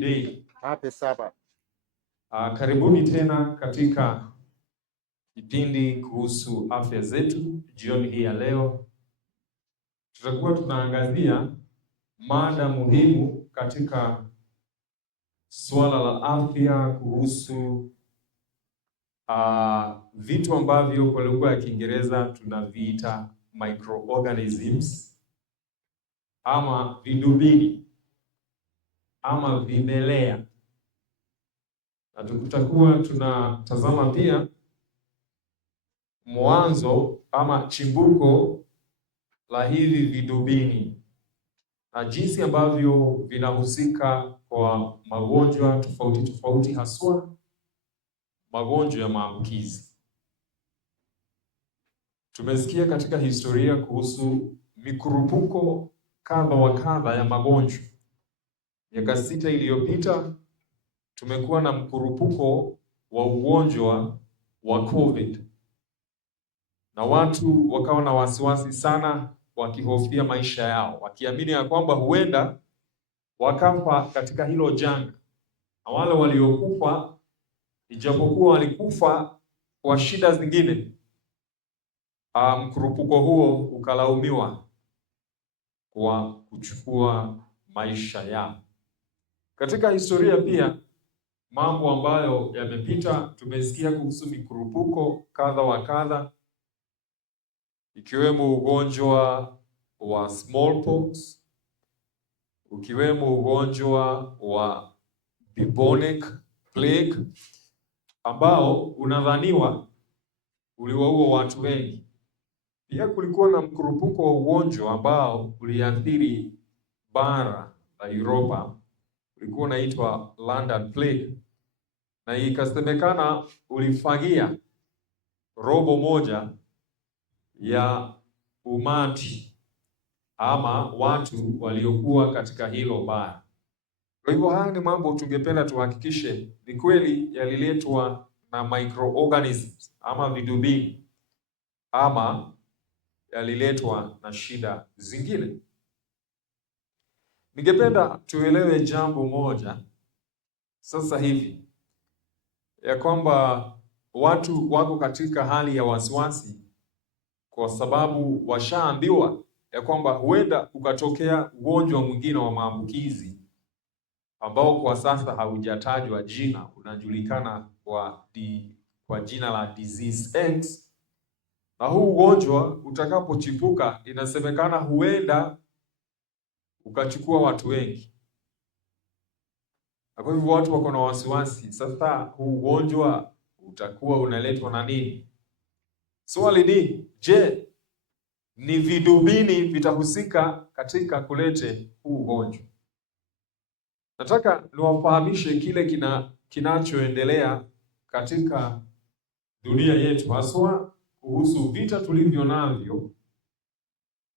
Day. Happy Sabbath. Karibuni tena katika kipindi kuhusu afya zetu. Jioni hii ya leo tutakuwa tunaangazia mada muhimu katika suala la afya kuhusu vitu ambavyo kwa lugha ya Kiingereza tunaviita microorganisms ama vidubini ama vimelea. Na tutakuwa tunatazama pia mwanzo ama chimbuko la hivi vidubini na jinsi ambavyo vinahusika kwa magonjwa tofauti tofauti, haswa magonjwa ya maambukizi. Tumesikia katika historia kuhusu mikurupuko kadha wa kadha ya magonjwa. Miaka 6 iliyopita tumekuwa na mkurupuko wa ugonjwa wa COVID, na watu wakawa na wasiwasi sana, wakihofia maisha yao, wakiamini ya kwamba huenda wakafa katika hilo janga. Na wale waliokufa, ijapokuwa walikufa kwa shida zingine, mkurupuko huo ukalaumiwa kwa kuchukua maisha yao. Katika historia pia mambo ambayo yamepita, tumesikia kuhusu mikurupuko kadha wa kadha, ikiwemo ugonjwa wa smallpox, ukiwemo ugonjwa wa bubonic plague ambao unadhaniwa uliwaua watu wengi. Pia kulikuwa na mkurupuko wa ugonjwa ambao uliathiri bara la Europa, ulikuwa unaitwa London plague, na ikasemekana ulifagia robo moja ya umati ama watu waliokuwa katika hilo bara. Kwa hivyo haya ni mambo tungependa tuhakikishe ni kweli yaliletwa na microorganisms ama vidubini ama yaliletwa na shida zingine. Ningependa tuelewe jambo moja sasa hivi, ya kwamba watu wako katika hali ya wasiwasi kwa sababu washaambiwa ya kwamba huenda ukatokea ugonjwa mwingine wa maambukizi ambao kwa sasa haujatajwa jina, unajulikana kwa jina la disease X. Na huu ugonjwa utakapochipuka, inasemekana huenda ukachukua watu wengi. Na kwa hivyo watu wako na wasiwasi, sasa huu ugonjwa utakuwa unaletwa na nini? Swali ni, je, ni vidubini vitahusika katika kulete huu ugonjwa? Nataka niwafahamishe kile kinachoendelea katika dunia yetu, haswa kuhusu vita tulivyo navyo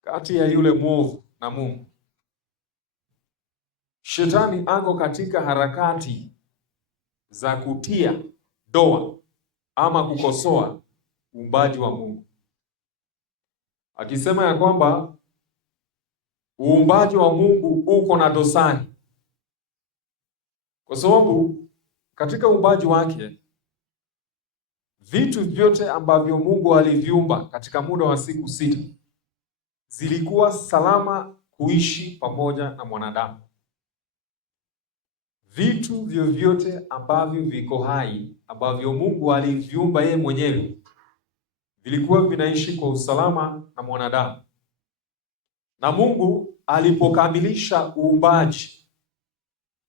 kati ya yule mwovu na Mungu. Shetani ako katika harakati za kutia doa ama kukosoa uumbaji wa Mungu, akisema ya kwamba uumbaji wa Mungu uko na dosari, kwa sababu katika uumbaji wake vitu vyote ambavyo Mungu aliviumba katika muda wa siku 6 zilikuwa salama kuishi pamoja na mwanadamu. Vitu vyovyote ambavyo viko hai ambavyo Mungu aliviumba yeye mwenyewe vilikuwa vinaishi kwa usalama na mwanadamu. Na Mungu alipokamilisha uumbaji,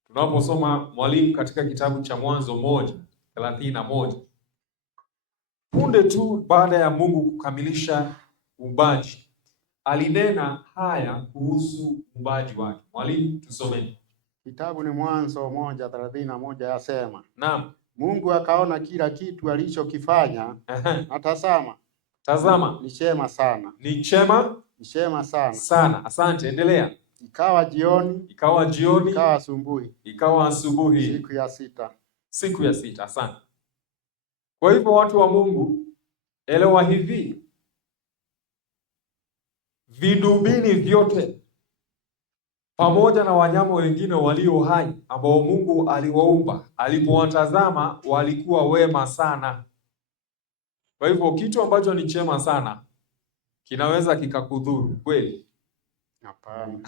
tunaposoma mwalimu katika kitabu cha Mwanzo 1:31, punde tu baada ya Mungu kukamilisha uumbaji, alinena haya kuhusu uumbaji wake. Mwalimu, tusomeni. Kitabu ni Mwanzo 1:31, yasema, naam, Mungu akaona kila kitu alichokifanya, na tazama, ni chema sana. Ni chema sana. Sana. Asante, endelea. Ikawa jioni, ikawa asubuhi, siku ya sita. Asante. Kwa hivyo watu wa Mungu, elewa hivi, vidubini vyote pamoja na wanyama wengine walio hai ambao Mungu aliwaumba, alipowatazama walikuwa wema sana. Kwa hivyo kitu ambacho ni chema sana kinaweza kikakudhuru kweli? Hapana.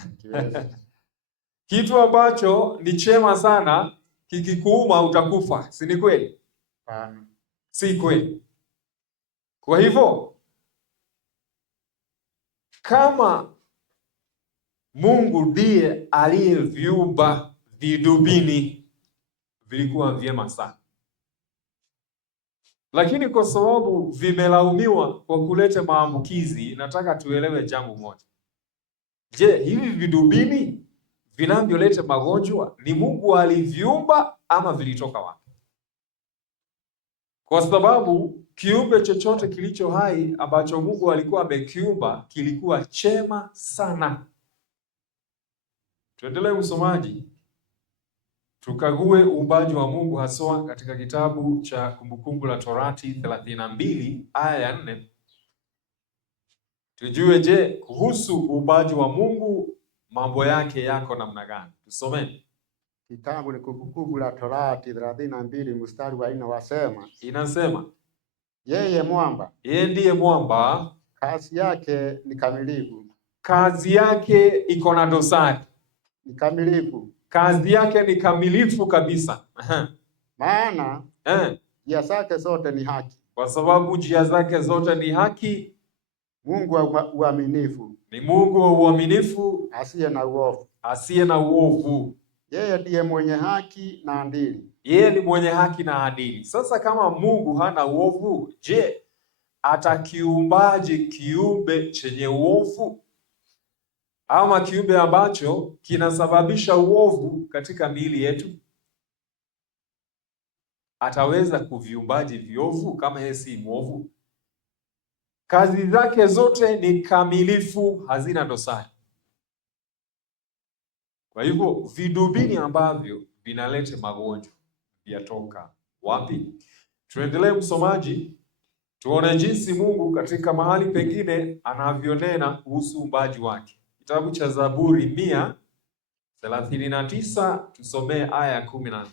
Kitu ambacho ni chema sana kikikuuma utakufa, si ni kweli? Hapana. Si kweli. Kwa hivyo kama Mungu ndiye aliyeviumba vidubini, vilikuwa vyema sana, lakini kwa sababu vimelaumiwa kwa kuleta maambukizi, nataka tuelewe jambo moja. Je, hivi vidubini vinavyoleta magonjwa ni Mungu aliviumba ama vilitoka wapi? Kwa sababu kiumbe chochote kilicho hai ambacho Mungu alikuwa amekiumba kilikuwa chema sana. Tuendelee usomaji, tukague uumbaji wa Mungu haswa katika kitabu cha Kumbukumbu la Torati 32 aya ya 4. Tujue, je, kuhusu uumbaji wa Mungu mambo yake yako namna gani? Tusomeni. Kitabu ni Kumbukumbu la Torati 32 mstari wa 4 wasema. Inasema, yeye mwamba, yeye ndiye mwamba, kazi yake ni kamilifu. Kazi yake iko na dosari. Ni kamilifu. Kazi yake ni kamilifu kabisa. Maana njia zake zote ni haki. Kwa sababu njia zake zote ni haki. Mungu wa uaminifu. Ni Mungu wa uaminifu, asiye na uovu. Asiye na uovu. Yeye ndiye mwenye haki na adili. Yeye ni mwenye haki na adili. Sasa kama Mungu hana uovu, je, atakiumbaje kiumbe chenye uovu? Ama kiumbe ambacho kinasababisha uovu katika miili yetu? Ataweza kuviumbaje viovu kama yeye si mwovu? Kazi zake zote ni kamilifu, hazina dosari. Kwa hivyo vidubini ambavyo vinaleta magonjwa yatoka wapi? Tuendelee msomaji, tuone jinsi Mungu katika mahali pengine anavyonena kuhusu uumbaji wake. Kitabu cha Zaburi 139, tusomee aya ya 14.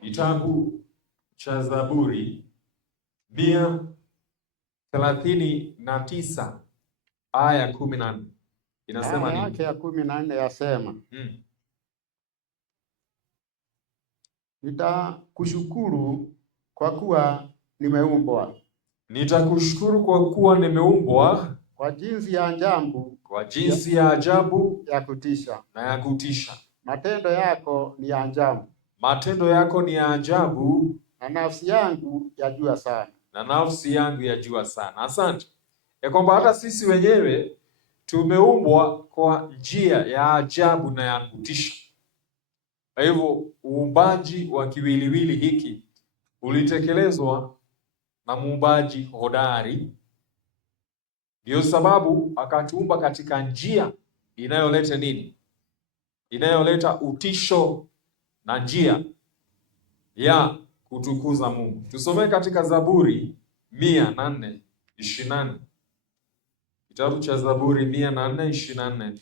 Kitabu cha Zaburi 139 aya ya 14. Inasema nini? Yake ya 14 yasema, nitakushukuru kwa kuwa nimeumbwa. Nitakushukuru kwa kuwa nimeumbwa kwa jinsi ya ajabu, kwa jinsi ya ajabu ya kutisha na ya kutisha. Matendo yako ni ya ajabu. Matendo yako ni ya ajabu, na nafsi yangu yajua sana. Na nafsi yangu yajua sana. Asante. Ya kwamba hata sisi wenyewe tumeumbwa kwa njia ya ajabu na ya kutisha. Kwa hivyo uumbaji wa kiwiliwili hiki ulitekelezwa na muumbaji hodari. Ndio sababu akatuumba katika njia inayoleta nini? Inayoleta utisho na njia ya kutukuza Mungu. Tusomee katika Zaburi 104:24. Kitabu cha Zaburi 104:24.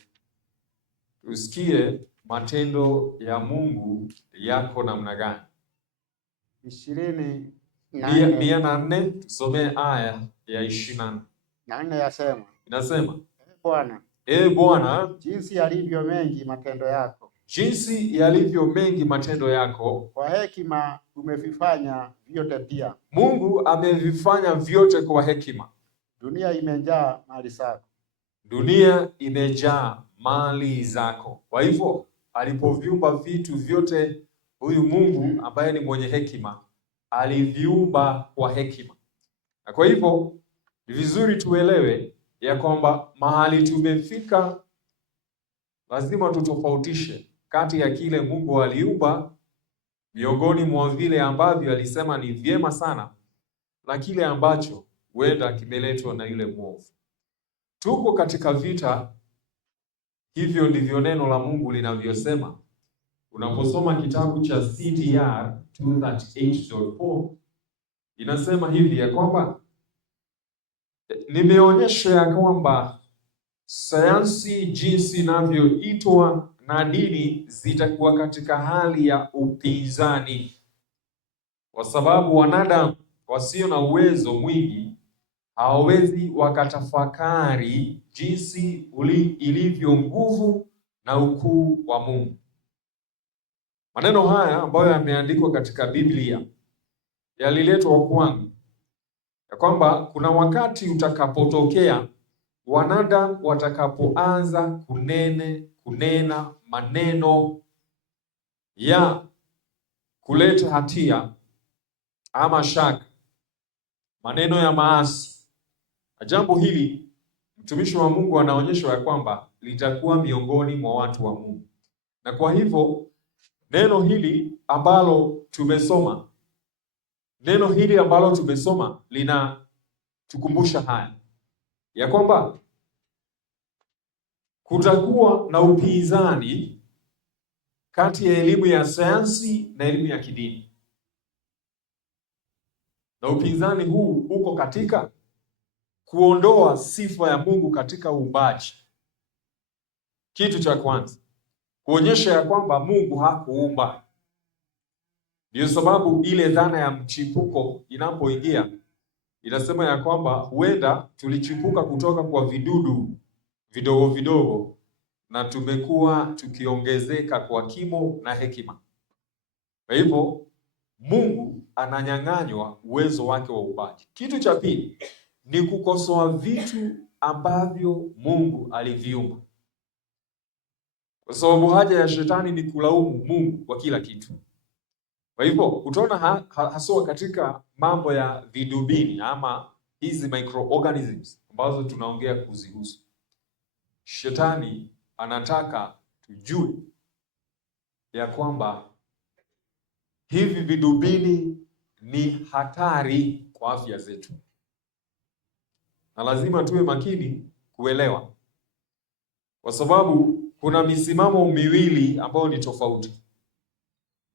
Tusikie matendo ya Mungu yako namna gani. 104, tusomee aya ya 24. Yasema. Inasema, Bwana, Bwana, jinsi yalivyo mengi matendo yako. Jinsi yalivyo mengi matendo yako. Kwa hekima umevifanya vyote pia. Mungu amevifanya vyote kwa hekima. Dunia imejaa mali zako. Dunia imejaa mali zako. Kwa hivyo alipoviumba vitu vyote, huyu Mungu ambaye ni mwenye hekima aliviumba kwa hekima. Na kwa hivyo ni vizuri tuelewe ya kwamba mahali tumefika lazima tutofautishe kati ya kile Mungu aliumba miongoni mwa vile ambavyo alisema ni vyema sana na kile ambacho huenda kimeletwa na yule mwovu. Tuko katika vita, hivyo ndivyo neno la Mungu linavyosema. Unaposoma kitabu cha CTR 238.4 inasema hivi ya kwamba nimeonyesha ya kwamba sayansi jinsi inavyoitwa na dini zitakuwa katika hali ya upinzani, kwa sababu wanadamu wasio na uwezo mwingi hawawezi wakatafakari jinsi ilivyo nguvu na ukuu wa Mungu. Maneno haya ambayo yameandikwa katika Biblia yaliletwa kwangu ya kwamba kuna wakati utakapotokea wanadamu watakapoanza kunena maneno ya kuleta hatia ama shaka, maneno ya maasi. Na jambo hili mtumishi wa Mungu anaonyeshwa ya kwamba litakuwa miongoni mwa watu wa Mungu. Na kwa hivyo neno hili ambalo tumesoma linatukumbusha haya ya kwamba kutakuwa na upinzani kati ya elimu ya sayansi na elimu ya kidini. Na upinzani huu uko katika kuondoa sifa ya Mungu katika uumbaji. Kitu cha kwanza, kuonyesha ya kwamba Mungu hakuumba. Ndio sababu ile dhana ya mchipuko inapoingia inasema ya kwamba huenda tulichipuka kutoka kwa vidudu vidogo vidogo na tumekuwa tukiongezeka kwa kimo na hekima. Kwa hivyo Mungu ananyang'anywa uwezo wake wa uumbaji. Kitu cha pili ni kukosoa vitu ambavyo Mungu aliviumba, kwa sababu haja ya shetani ni kulaumu Mungu kwa kila kitu. Kwa hivyo utaona haswa katika mambo ya vidubini ama hizi microorganisms ambazo tunaongea kuzihusu, shetani anataka tujue ya kwamba hivi vidubini ni hatari kwa afya zetu, na lazima tuwe makini kuelewa, kwa sababu kuna misimamo miwili ambayo ni tofauti.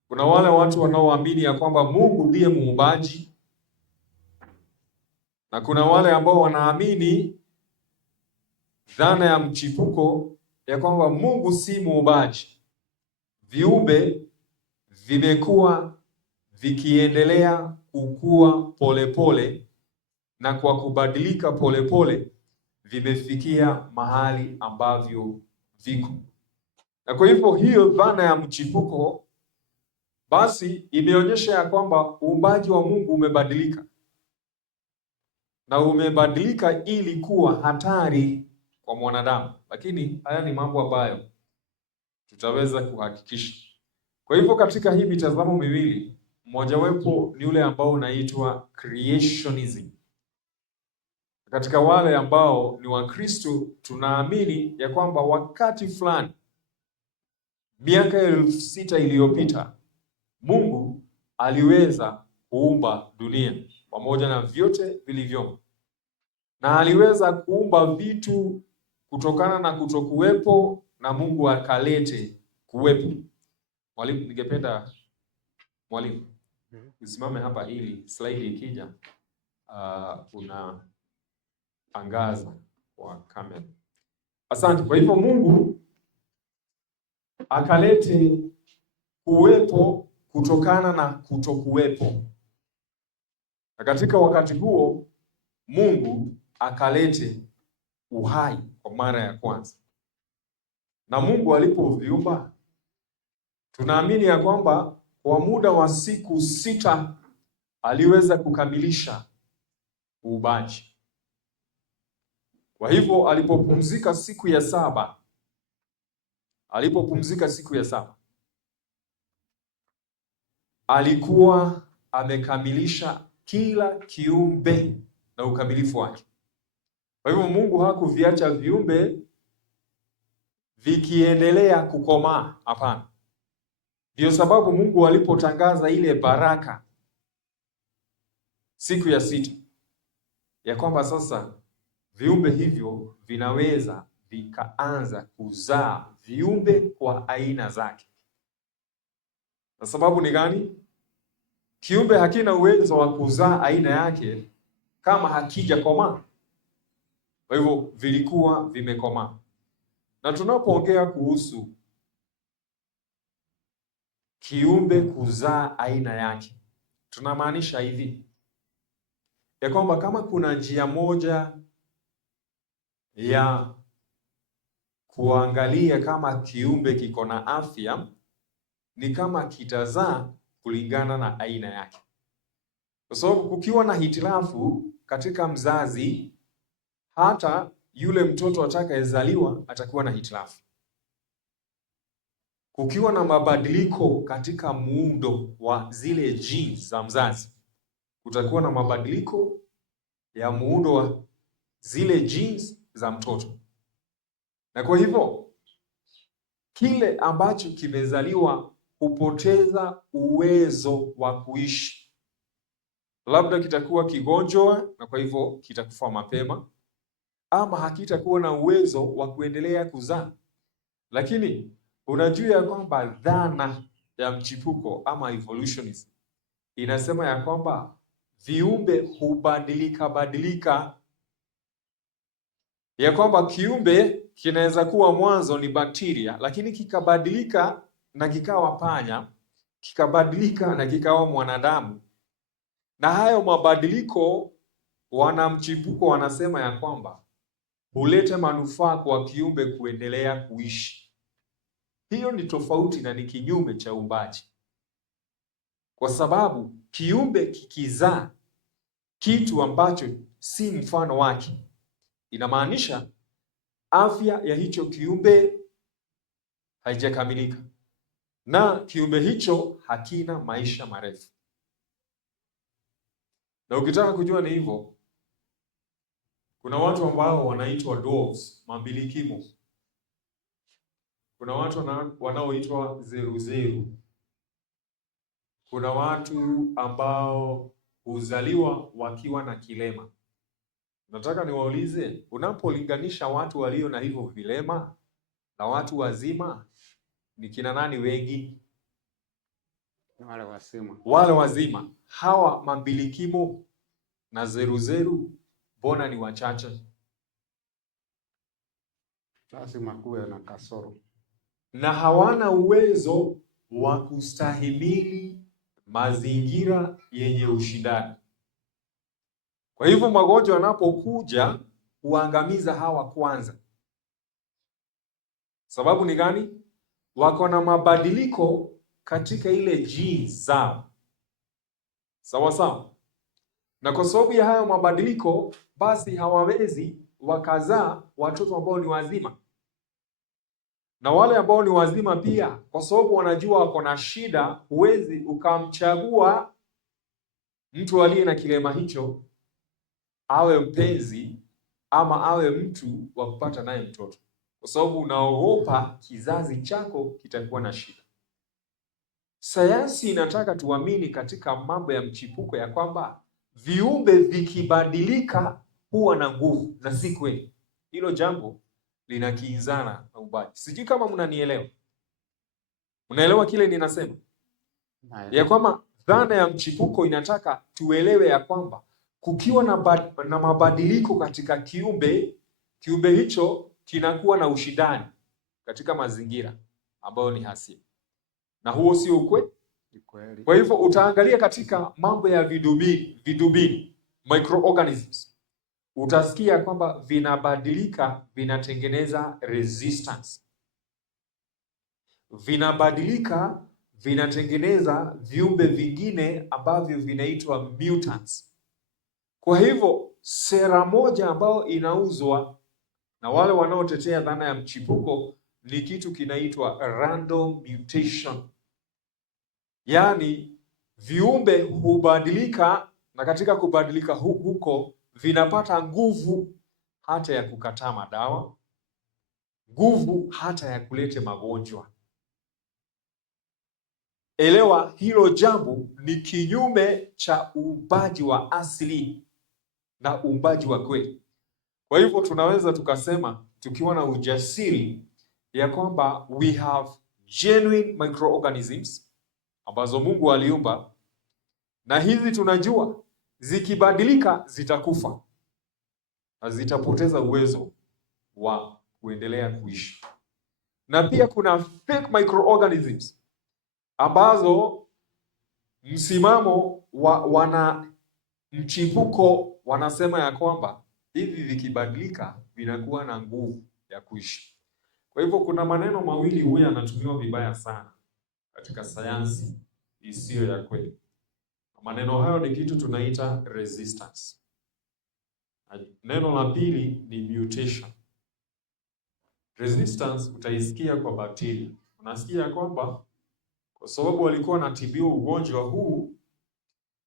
Kuna wale watu wanaoamini ya kwamba Mungu ndiye muumbaji, na kuna wale ambao wanaamini dhana ya mchipuko ya kwamba Mungu si muumbaji. Viumbe vimekuwa vikiendelea kukua polepole, na kwa kubadilika polepole vimefikia mahali ambavyo viko. Na kwa hivyo hiyo dhana ya mchipuko basi imeonyesha ya kwamba uumbaji wa Mungu umebadilika, na umebadilika ili kuwa hatari kwa mwanadamu. Lakini haya ni mambo ambayo tutaweza kuhakikisha. Kwa hivyo katika hii mitazamo miwili, mmojawapo ni ule ambao unaitwa creationism. Katika wale ambao ni Wakristo tunaamini ya kwamba wakati fulani miaka 6,000 iliyopita Mungu aliweza kuumba dunia pamoja na vyote vilivyomo, na aliweza kuumba vitu kutokana na kutokuwepo, na Mungu akalete kuwepo. Mwalimu, ningependa mwalimu usimame hapa ili slide ikija kuna angaza kwa kamera. Asante. Kwa hivyo Mungu akalete kuwepo kutokana na kutokuwepo, na katika wakati huo Mungu akalete uhai kwa mara ya kwanza. Na Mungu alipoviumba, tunaamini ya kwamba kwa muda wa siku 6 aliweza kukamilisha uumbaji. Kwa hivyo alipopumzika siku ya saba, alikuwa amekamilisha kila kiumbe na ukamilifu wake. Kwa hivyo Mungu hakuviacha viumbe vikiendelea kukomaa, hapana. Ndio sababu Mungu alipotangaza ile baraka siku ya 6 ya kwamba sasa viumbe hivyo vinaweza vikaanza kuzaa viumbe kwa aina zake. Na sababu ni gani? Kiumbe hakina uwezo wa kuzaa aina yake kama hakija komaa. Kwa hivyo vilikuwa vimekomaa. Na tunapoongea kuhusu kiumbe kuzaa aina yake, tunamaanisha hivi ya kwamba kama kuna njia moja ya kuangalia kama kiumbe kiko na afya ni kama kitazaa kulingana na aina yake, kwa sababu kukiwa na hitilafu katika mzazi, hata yule mtoto atakayezaliwa atakuwa na hitilafu. Kukiwa na mabadiliko katika muundo wa zile genes za mzazi, kutakuwa na mabadiliko ya muundo wa zile genes za mtoto. Na kwa hivyo kile ambacho kimezaliwa hupoteza uwezo wa kuishi. Labda kitakuwa kigonjwa na kwa hivyo kitakufa mapema, ama hakitakuwa na uwezo wa kuendelea kuzaa. Lakini unajua ya kwamba dhana ya mchipuko ama evolutionism inasema ya kwamba viumbe hubadilika, ya kwamba kiumbe kinaweza kuwa mwanzo ni bakteria, lakini kikabadilika na kikawa panya, kikabadilika na kikawa mwanadamu. Na hayo mabadiliko wanamchipuko wanasema ya kwamba hulete manufaa kwa kiumbe kuendelea kuishi. Hiyo ni tofauti na ni kinyume cha uumbaji, kwa sababu kiumbe kikizaa kitu ambacho si mfano wake, inamaanisha afya ya hicho kiumbe haijakamilika na kiumbe hicho hakina maisha marefu. Na ukitaka kujua ni hivyo, kuna watu ambao wanaitwa dwarfs, mambilikimo. Kuna watu wanaoitwa zeruzeru. Kuna watu ambao huzaliwa wakiwa na kilema. Nataka niwaulize, unapolinganisha watu walio na hivyo vilema na watu wazima, ni kina nani wengi? Wale wazima. Wale wazima. Hawa mambilikimo na zeruzeru mbona ni wachache? Lazima kuwe na kasoro. Na hawana uwezo wa kustahimili mazingira yenye ushindani. Kwa hivyo magonjwa yanapokuja huangamiza hawa kwanza. Sababu ni gani? Wako na mabadiliko katika ile genes zao. Sawa sawa. Na kwa sababu ya hayo mabadiliko, basi hawawezi wakazaa watoto ambao ni wazima. Na wale ambao ni wazima pia, kwa sababu wanajua wako na shida, huwezi ukamchagua mtu aliye na kilema hicho awe mpenzi ama awe mtu wa kupata naye mtoto, kwa sababu unaogopa kizazi chako kitakuwa na shida. Sayansi inataka tuamini katika mambo ya mchipuko ya kwamba viumbe vikibadilika huwa na nguvu, na si kweli. Hilo jambo linakinzana na uumbaji. Sijui kama mnanielewa. Mnaelewa kile ninasema? Ya kwamba dhana ya mchipuko inataka tuelewe ya kwamba kukiwa na mabadiliko katika kiumbe hicho kinakuwa na ushindani katika mazingira ambayo ni hasia. Na huo sio ukweli. Kwa hivyo utaangalia katika mambo ya vidubini, microorganisms, utasikia kwamba vinabadilika, vinatengeneza resistance. Vinabadilika, vinatengeneza viumbe vingine ambavyo vinaitwa mutants. Kwa hivyo sera moja ambayo inauzwa na wale wanaotetea dhana ya mchipuko ni kitu kinaitwa random mutation. Yaani viumbe hubadilika, na katika kubadilika huko vinapata nguvu hata ya kukataa madawa, nguvu hata ya kuleta magonjwa. Elewa hilo jambo ni kinyume cha uumbaji wa asili na uumbaji wa kweli. Kwa hivyo tunaweza tukasema tukiwa na ujasiri ya kwamba we have genuine microorganisms ambazo Mungu aliumba, na hizi tunajua zikibadilika zitakufa. zitapoteza uwezo wa kuendelea kuishi. Na pia kuna fake microorganisms ambazo msimamo wana mchipuko wanasema ya kwamba hivi vikibadilika vinakuwa na nguvu ya kuishi. Kwa hivyo kuna maneno mawili huwa yanatumiwa vibaya sana katika sayansi isiyo ya kweli. Maneno hayo ni kitu tunaita resistance. Neno la pili ni mutation. Resistance utaisikia kwa bakteria. Unasikia kwamba kwa sababu walikuwa wanatibiwa ugonjwa huu,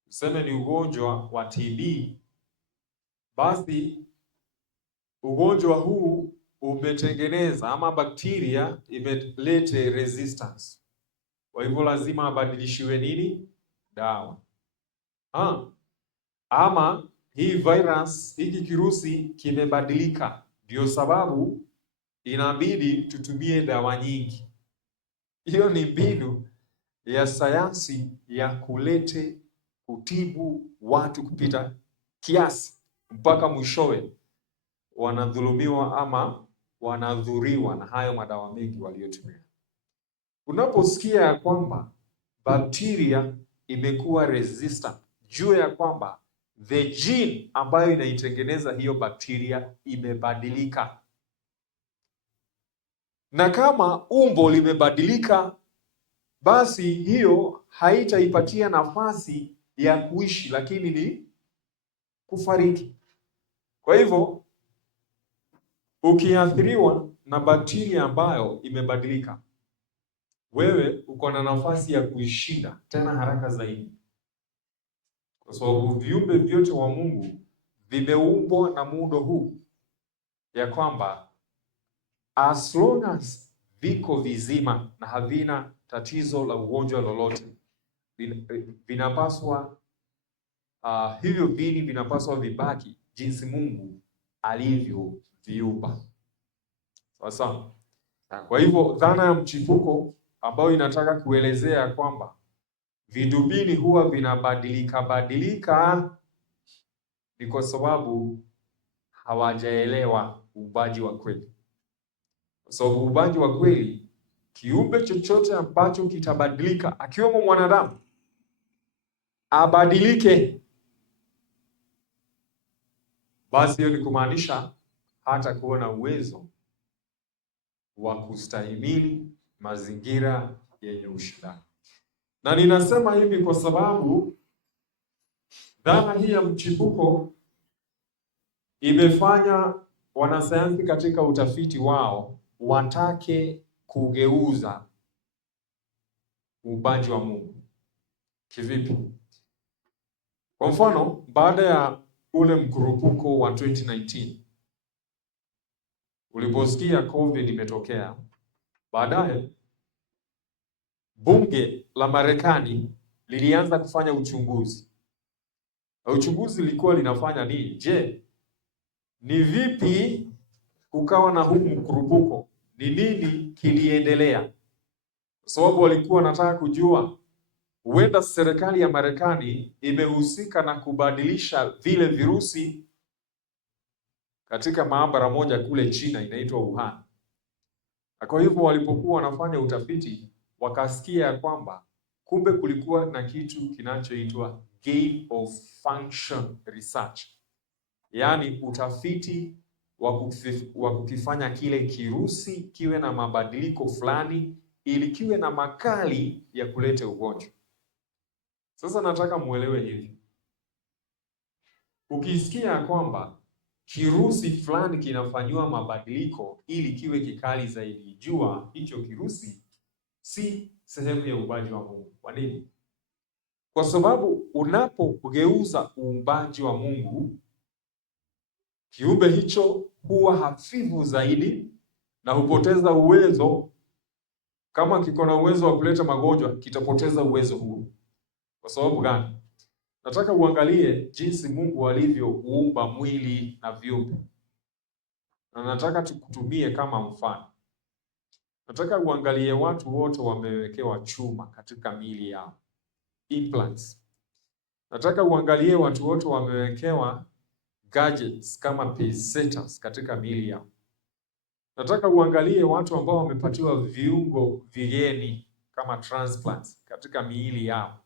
tuseme ni ugonjwa wa TB, basi ugonjwa huu umetengeneza ama bakteria imelete resistance. Kwa hivyo lazima abadilishiwe nini? Dawa. Ama hii virus, hiki kirusi kimebadilika, ndio sababu inabidi tutumie dawa nyingi. Hiyo ni mbinu ya sayansi ya kulete kutibu watu kupita kiasi mpaka mwishowe wanadhulumiwa ama wanadhuriwa na hayo madawa mengi waliotumia. Unaposikia ya kwamba bakteria imekuwa resistant, jua ya kwamba the gene ambayo inaitengeneza hiyo bakteria imebadilika. Na kama umbo limebadilika, basi hiyo haitaipatia nafasi ya kuishi, lakini ni kufariki. Kwa hivyo ukiathiriwa na bakteria ambayo imebadilika, wewe uko na nafasi ya kuishinda tena haraka zaidi, kwa sababu viumbe vyote wa Mungu vimeumbwa na muundo huu ya kwamba as long as viko vizima na havina tatizo la ugonjwa lolote, vinapaswa hivyo vini vinapaswa vibaki jinsi Mungu alivyoviumba. Sawa. Kwa hivyo dhana ya mchipuko ambayo inataka kuelezea kwamba vidubini huwa vinabadilika ni kwa sababu hawajaelewa uumbaji wa kweli. Kwa sababu uumbaji wa kweli, kiumbe chochote ambacho kitabadilika, akiwemo mwanadamu abadilike, basi hiyo ni kumaanisha hata kuwa na uwezo wa kustahimili mazingira yenye ushindani. Na ninasema hivi kwa sababu dhana hii ya mchipuko imefanya wanasayansi katika utafiti wao watake kugeuza uumbaji wa Mungu. Kivipi? Kwa mfano, baada ya ule mkurupuko wa 2019 uliposikia COVID imetokea, baadaye bunge la Marekani lilianza kufanya uchunguzi. Na uchunguzi lilikuwa linafanya nini? Je, ni vipi kukawa na huu mkurupuko? Ni nini kiliendelea? Kwa sababu walikuwa wanataka kujua huenda serikali ya Marekani imehusika na kubadilisha vile virusi katika maabara moja kule China inaitwa Wuhan. Na kwa hivyo walipokuwa wanafanya utafiti, wakasikia kwamba kumbe kulikuwa na kitu kinachoitwa gain of function research. Yaani utafiti wa kukifanya kile kirusi kiwe na mabadiliko fulani ili kiwe na makali ya kuleta ugonjwa. Sasa nataka muelewe hivi. Ukisikia kwamba kirusi fulani kinafanywa mabadiliko ili kiwe kikali zaidi, jua hicho kirusi si sehemu ya uumbaji wa Mungu. Kwa nini? Kwa sababu unapogeuza uumbaji wa Mungu, kiumbe hicho huwa hafifu zaidi na hupoteza uwezo. Kama kiko na uwezo wa kuleta magonjwa, kitapoteza uwezo huo. Kwa sababu gani? Nataka uangalie jinsi Mungu alivyoumba mwili na viumbe. Na nataka tukutumie kama mfano. Nataka uangalie watu wote wamewekewa chuma katika miili yao, implants. Nataka uangalie watu wote wamewekewa gadgets kama pacesetters katika miili yao. Nataka uangalie watu ambao wamepatiwa viungo vigeni kama transplants katika miili yao.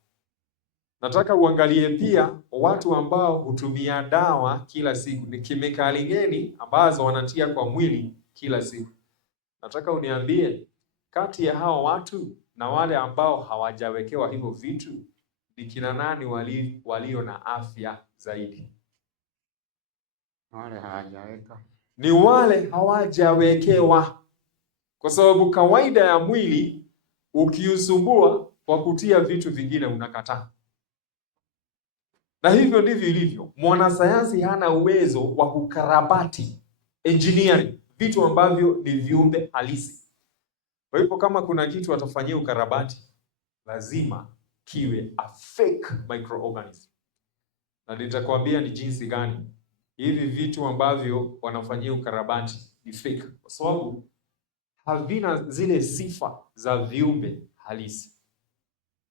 Nataka uangalie pia watu ambao hutumia dawa kila siku, ni kemikali gani ambazo wanatia kwa mwili kila siku. Nataka uniambie kati ya hawa watu na wale ambao hawajawekewa hivyo vitu, ni kina nani walio na afya zaidi? Wale hawajaweka. Ni wale hawajawekewa, kwa sababu kawaida ya mwili ukiusumbua kwa kutia vitu vingine unakataa. Na hivyo ndivyo ilivyo. Mwanasayansi hana uwezo wa kukarabati engineering vitu ambavyo ni viumbe halisi. Kwa hivyo kama kuna kitu atafanyia ukarabati, lazima kiwe a fake microorganism. Na nitakwambia ni jinsi gani hivi vitu ambavyo wanafanyia ukarabati ni fake, kwa sababu havina zile sifa za viumbe halisi.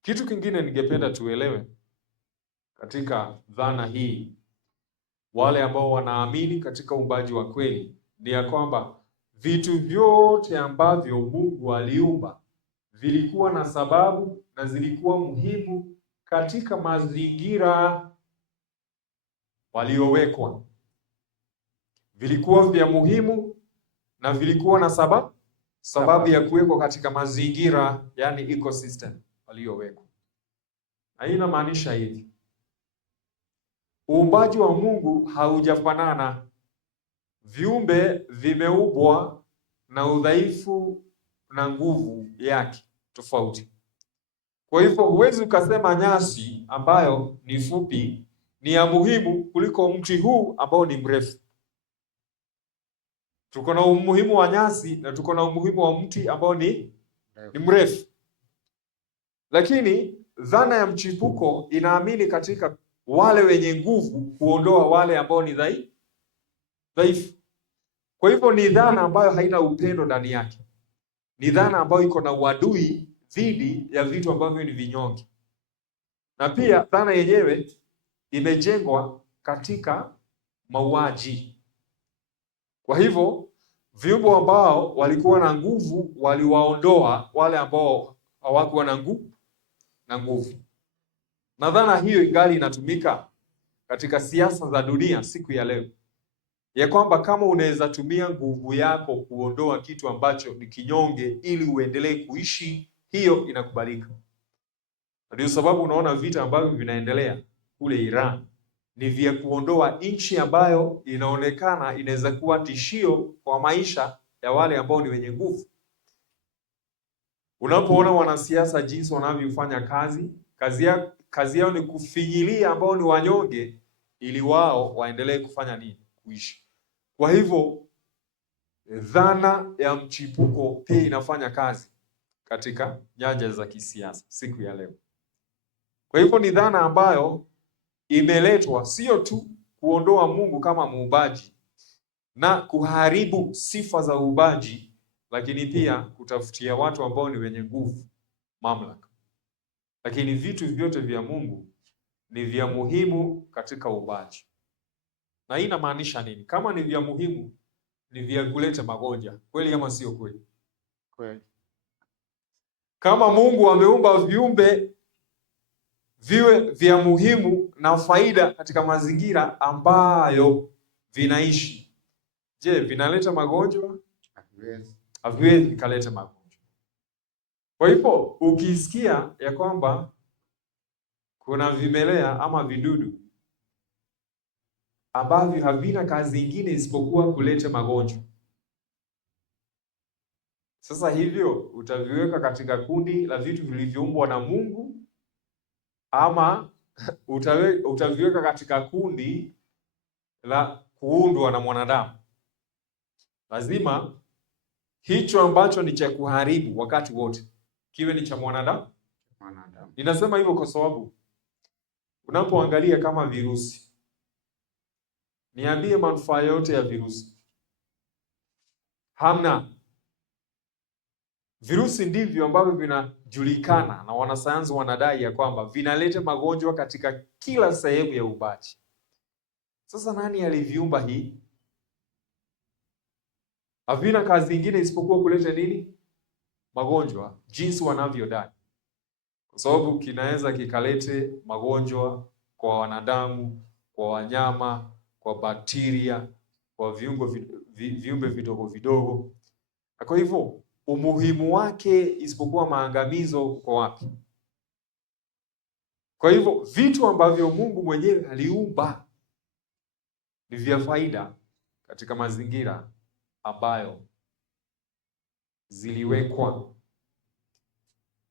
Kitu kingine ningependa tuelewe katika dhana hii, wale ambao wanaamini katika uumbaji wa kweli, ni ya kwamba vitu vyote ambavyo Mungu aliumba vilikuwa na sababu na zilikuwa muhimu katika mazingira waliowekwa. Vilikuwa vya muhimu na vilikuwa na sababu ya kuwekwa katika mazingira, yani ecosystem waliowekwa. Na hii inamaanisha hivi: uumbaji wa Mungu haujafanana. Viumbe vimeumbwa na udhaifu na nguvu yake tofauti. Kwa hivyo huwezi ukasema nyasi ambayo ni fupi ni ya muhimu kuliko mti huu ambao ni mrefu. Tuko na umuhimu wa nyasi na tuko na umuhimu wa mti ambao ni mrefu. Lakini dhana ya mchipuko inaamini katika wale wenye nguvu kuondoa wale ambao ni dhaifu. Kwa hivyo ni dhana ambayo haina upendo ndani yake. Ni dhana ambayo iko na uadui dhidi ya vitu ambavyo ni vinyonge. Na pia dhana yenyewe imejengwa katika mauaji. Kwa hivyo viumbe ambao walikuwa na nguvu waliwaondoa wale ambao hawakuwa na nguvu. Na dhana hiyo ingali inatumika katika siasa za dunia siku ya leo, ya kwamba kama unaweza tumia nguvu yako kuondoa kitu ambacho ni kinyonge ili uendelee kuishi, hiyo inakubalika. Ndio sababu unaona vita ambavyo vinaendelea kule Iran ni vya kuondoa nchi ambayo inaonekana inaweza kuwa tishio kwa maisha ya wale ambao ni wenye nguvu. Unapoona wanasiasa jinsi wanavyofanya kazi yao ni kufinyilia ambao ni wanyonge ili wao waendelee kufanya nini? Kuishi. Kwa hivyo dhana ya mchipuko pia inafanya kazi katika nyanja za kisiasa siku ya leo. Kwa hivyo ni dhana ambayo imeletwa sio tu kuondoa Mungu kama muumbaji na kuharibu sifa za uumbaji, lakini pia kutafutia watu ambao ni wenye nguvu mamlaka. Lakini vitu vyote vya Mungu ni vya muhimu katika uumbaji. Na hii inamaanisha nini? Kama ni vya muhimu, ni vya kuleta magonjwa. Kweli ama sio kweli? Kweli. Kama Mungu ameumba viumbe viwe vya muhimu na faida katika mazingira ambayo vinaishi, je, vinaleta magonjwa? Haviwezi vikaleta magonjwa. Kwa hivyo ukisikia ya kwamba kuna vimelea ama vidudu ambavyo havina kazi nyingine isipokuwa kuleta magonjwa, sasa hivyo utaviweka katika kundi la vitu vilivyoumbwa na Mungu ama utaviweka katika kundi la kuundwa na mwanadamu? Lazima hicho ambacho ni cha kuharibu wakati wote kiwe ni cha mwanadamu. Ninasema hivyo kwa sababu unapoangalia kama virusi, niambie manufaa yote ya virusi? Hamna. Virusi ndivyo ambavyo vinajulikana na wanasayansi wanadai ya kwamba vinaleta magonjwa katika kila sehemu ya uumbaji. Sasa nani aliviumba hii? Havina kazi nyingine isipokuwa kuleta nini? Magonjwa, jinsi wanavyodai, kwa sababu kinaweza kikalete magonjwa kwa wanadamu, kwa wanyama, kwa bakteria, kwa viumbe vidogo vidogo. Na kwa hivyo umuhimu wake isipokuwa maangamizo uko wapi? Kwa hivyo vitu ambavyo Mungu mwenyewe aliumba ni vya faida katika mazingira ambayo ziliwekwa.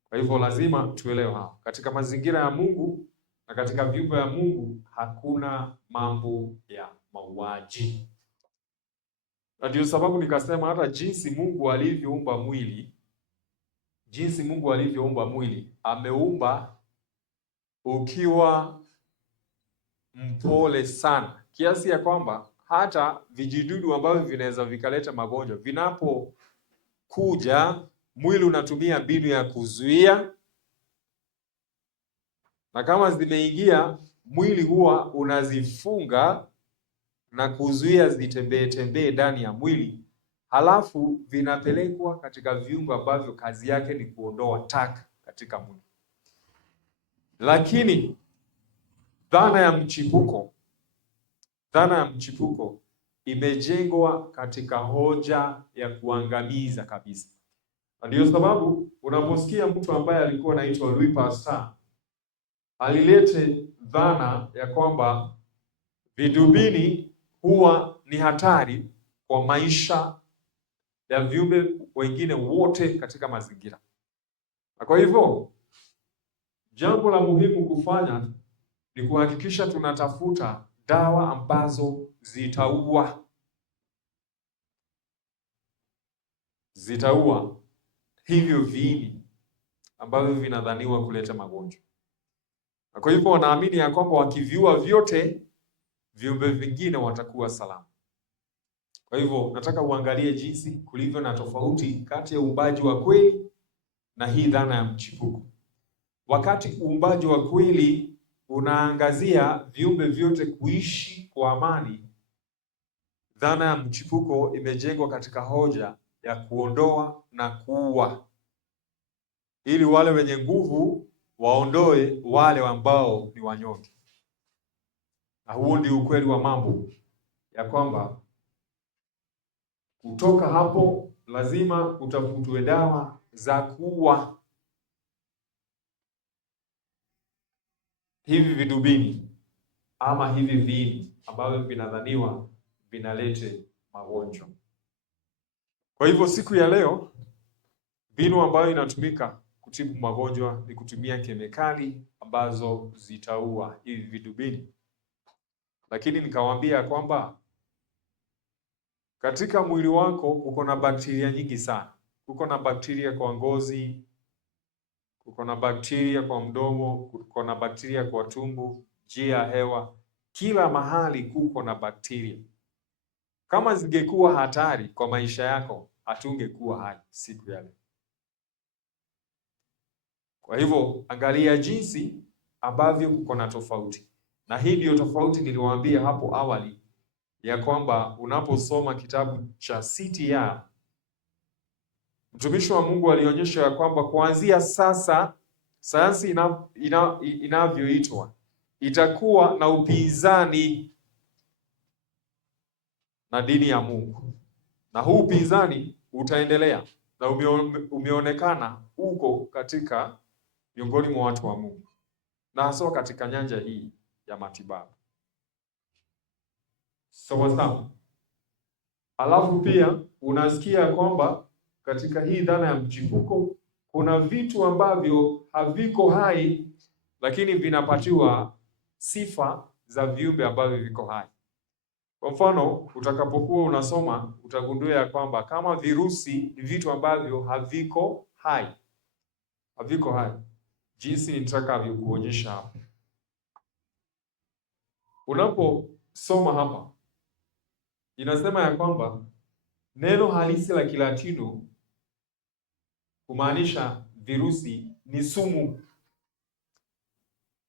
Kwa hivyo lazima tuelewe hapa, katika mazingira ya Mungu na katika viumbe ya Mungu hakuna mambo ya mauaji. Na ndio sababu nikasema hata jinsi Mungu alivyoumba mwili, ameumba ukiwa mpole sana, kiasi ya kwamba hata vijidudu ambavyo vinaweza vikaleta magonjwa vinapokuja, mwili unatumia mbinu ya kuzuia, na kama zimeingia, mwili huwa unazifunga na kuzuia zitembee ndani ya mwili, halafu vinapelekwa katika viungo ambavyo kazi yake ni kuondoa taka katika mwili. Lakini dhana ya mchipuko imejengwa katika hoja ya kuangamiza kabisa. Ndio sababu unaposikia mtu ambaye alikuwa anaitwa Louis Pasteur alilete dhana ya kwamba vidubini huwa ni hatari kwa maisha ya viumbe wengine wote katika mazingira. Na kwa hivyo jambo la muhimu kufanya ni kuhakikisha tunatafuta dawa ambazo zitaua hivyo viini ambavyo vinadhaniwa kuleta magonjwa. Na kwa hivyo wanaamini ya kwamba wakiviua vyote, viumbe vingine watakuwa salama. Kwa hivyo nataka uangalie jinsi kulivyo na tofauti kati ya uumbaji wa kweli na hii dhana ya mchipuko. Wakati uumbaji wa kweli unaangazia viumbe vyote kuishi kwa amani, dhana ya mchipuko imejengwa katika hoja ya kuondoa na kuua, ili wale wenye nguvu waondoe wale ambao ni wanyonge. Na huo ndio ukweli wa mambo, ya kwamba kutoka hapo lazima utafutwe dawa za kuua hivi vidubini ama hivi viini ambavyo vinadhaniwa vinalete magonjwa. Kwa hivyo siku ya leo, mbinu ambayo inatumika kutibu magonjwa ni kutumia kemikali ambazo zitaua hivi vidubini. Lakini nikawaambia kwamba katika mwili wako uko na bakteria nyingi sana. Uko na bakteria kwa ngozi, uko na bakteria kwa mdomo, uko na bakteria kwa tumbo, njia ya hewa. Kila mahali kuko na bakteria. Kama zingekuwa hatari kwa maisha yako, hatungekuwa hai siku ya leo. Kwa hivyo angalia jinsi ambavyo kuko na tofauti. Na hii ndio tofauti niliwaambia hapo awali, ya kwamba unaposoma kitabu cha CTR, mtumishi wa Mungu alionyesha ya kwamba kuanzia sasa sayansi inavyoitwa itakuwa na upinzani na dini ya Mungu, na huu upinzani utaendelea na umeonekana uko katika miongoni mwa watu wa Mungu, na hasa katika nyanja hii ya matibabu. Sawa. Alafu pia unasikia kwamba katika hii dhana ya mchipuko kuna vitu ambavyo haviko hai, lakini vinapatiwa sifa za viumbe ambavyo viko hai. Kwa mfano, utakapokuwa unasoma utagundua ya kwamba kama virusi ni vitu ambavyo haviko hai. Jinsi nitakavyokuonyesha hapa. Unaposoma hapa inasema ya kwamba neno halisi la Kilatino kumaanisha virusi ni sumu.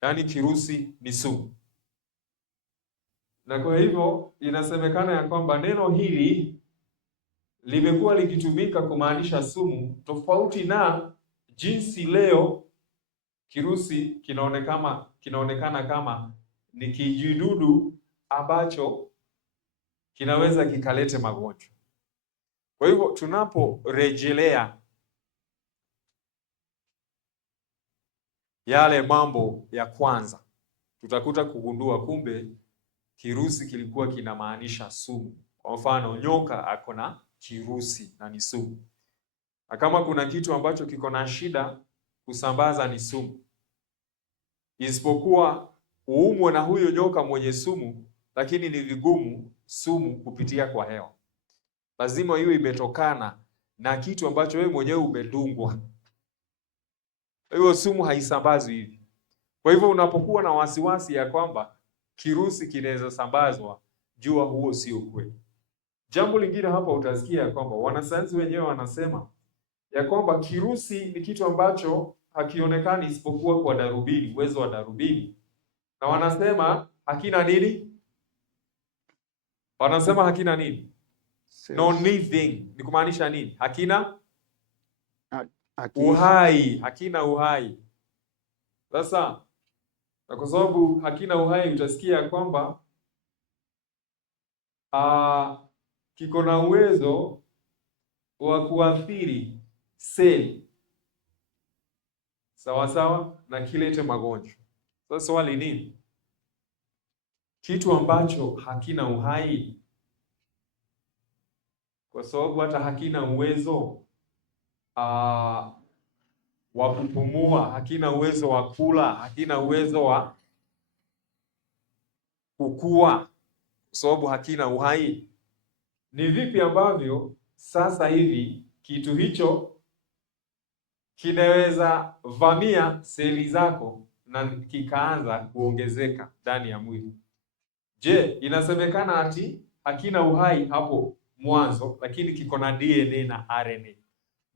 Yaani kirusi ni sumu. Na kwa hivyo inasemekana ya kwamba neno hili limekuwa likitumika kumaanisha sumu, tofauti na jinsi leo kirusi kinaonekana kama ni kijidudu ambacho kinaweza kikalete magonjwa. Kwa hivyo tunaporejelea yale mambo ya kwanza, tutakuta kugundua kumbe kirusi kilikuwa kinamaanisha sumu. Kwa mfano, nyoka ako na kirusi na ni sumu. Na kama kuna kitu ambacho kiko na shida kusambaza ni sumu. Isipokuwa uumwe na huyo nyoka mwenye sumu, lakini ni vigumu sumu kupitia kwa hewa. Lazima hiyo imetokana na kitu ambacho wewe mwenyewe umedungwa. Hiyo sumu haisambazwi hivi. Kwa hivyo unapokuwa na wasiwasi ya kwamba kirusi kinaweza sambazwa, jua huo sio kweli. Jambo lingine hapa utasikia ya kwamba wanasayansi wenyewe wanasema ya kwamba kirusi ni kitu ambacho hakionekani isipokuwa kwa darubini, uwezo wa darubini. Na wanasema hakina nini? Wanasema hakina nini? No living. Ni kumaanisha nini? Hakina uhai, hakina uhai. Sasa na kwa sababu hakina uhai, utasikia kwamba kiko na uwezo wa kuathiri seli sawa na kilete magonjwa. Sasa swali ni kitu ambacho hakina uhai, kwa sababu hata hakina uwezo wa kupumua, hakina uwezo wa kula, hakina uwezo wa kukua, kwa sababu hakina uhai. Ni vipi ambavyo sasa hivi kitu hicho kinaweza vamia seli zako na kikaanza kuongezeka ndani ya mwili? Je, inasemekana ati hakina uhai hapo mwanzo, lakini kiko na DNA na RNA.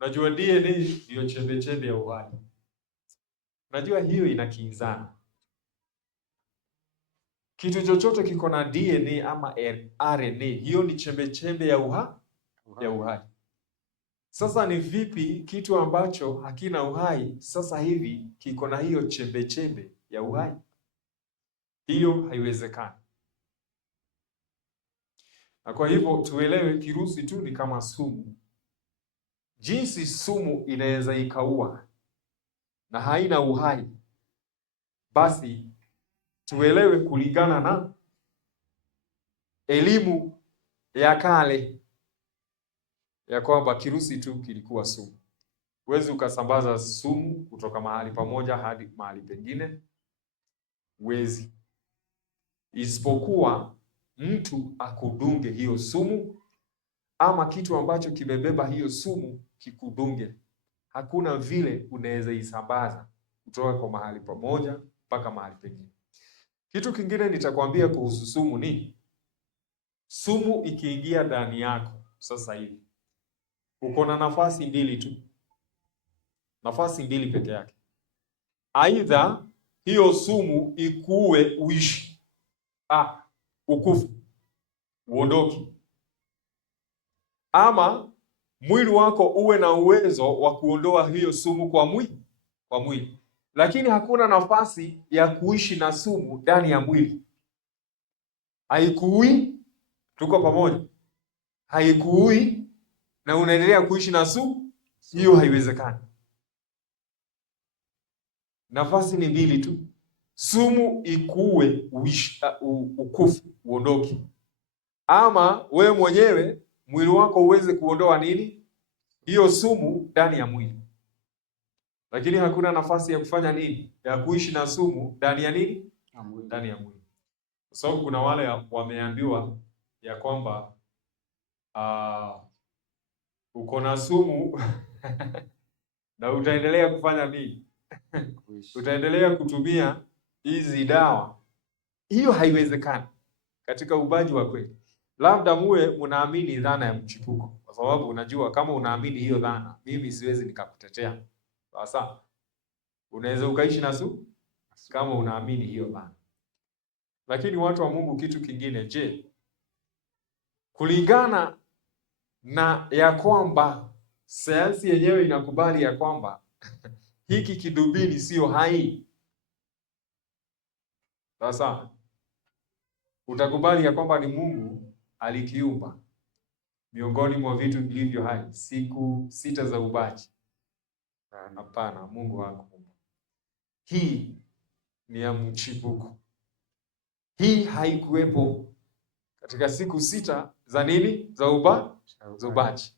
Unajua DNA ndio chembe ya uhai. Unajua hiyo inakinzana. Kitu chochote kiko na DNA ama RNA, hiyo ni chembe ya uhai. Sasa ni vipi kitu ambacho hakina uhai sasa hivi kiko na hiyo chembe ya uhai? Hiyo haiwezekani. Na kwa hivyo tuelewe kirusi tu ni kama sumu. Jinsi sumu inaweza ikaua na haina uhai, basi tuelewe kulingana na elimu ya kale ya kwamba kirusi tu kilikuwa sumu. Huwezi ukasambaza sumu kutoka mahali pamoja hadi mahali pengine, huwezi, isipokuwa mtu akudunge hiyo sumu ama kitu ambacho kimebeba hiyo sumu kikudunge. Hakuna vile unaweza isambaza kutoka kwa mahali pamoja mpaka mahali pengine. Kitu kingine nitakwambia kuhusu sumu ni sumu ikiingia ndani yako sasa hivi, uko na nafasi mbili tu, nafasi mbili peke yake. Aidha hiyo sumu ikuue uishi, ukufu uondoke, ama mwili wako uwe na uwezo wa kuondoa hiyo sumu kwa mwili. Lakini hakuna nafasi ya kuishi na sumu ndani ya mwili. Haikuui, tuko pamoja? Haikuui na unaendelea kuishi na sumu, hiyo haiwezekani. Nafasi ni mbili tu. Sumu ikuue uishi, ukufu uondoke, ama wewe mwenyewe mwili wako uweze kuondoa nini? Hiyo sumu ndani ya mwili. Lakini hakuna nafasi ya kufanya nini? Ya kuishi na sumu ndani ya nini? Ndani ya mwili. Kwa sababu kuna wale wameambiwa ya kwamba uko na sumu na utaendelea kufanya nini? Utaendelea kutumia hizi dawa. Hiyo haiwezekani katika ubaji wa kweli. Labda muwe mnaamini dhana ya mchipuko, kwa sababu unajua kama unaamini hiyo dhana, mimi siwezi nikakutetea. Sasa unaweza ukaishi na sumu kama unaamini hiyo dhana. Lakini watu wa Mungu, kitu kingine, je, kulingana na ya kwamba sayansi yenyewe inakubali ya kwamba hiki kidubini sio hai. Sasa utakubali ya kwamba ni Mungu alikiumba miongoni mwa vitu vilivyo hai siku 6 za ubaji? Hapana, Mungu hakuumba. Hii ni ya mchipuko. Hii haikuwepo katika siku 6 za nini? Za ubaji.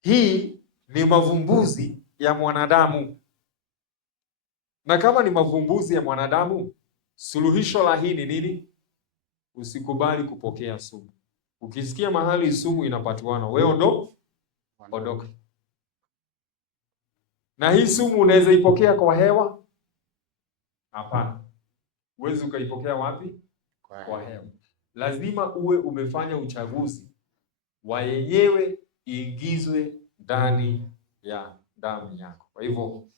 Hii ni mavumbuzi ya mwanadamu. Na kama ni mavumbuzi ya mwanadamu, suluhisho la hii ni nini? Usikubali kupokea sumu. Ukisikia mahali sumu inapatiwana, wewe ondoka. Na hii sumu unaweza ipokea kwa hewa? Hapana. Huwezi ukaipokea wapi? Kwa hewa. Lazima uwe umefanya uchaguzi wa yenyewe iingizwe ndani ya damu yako. Kwa hivyo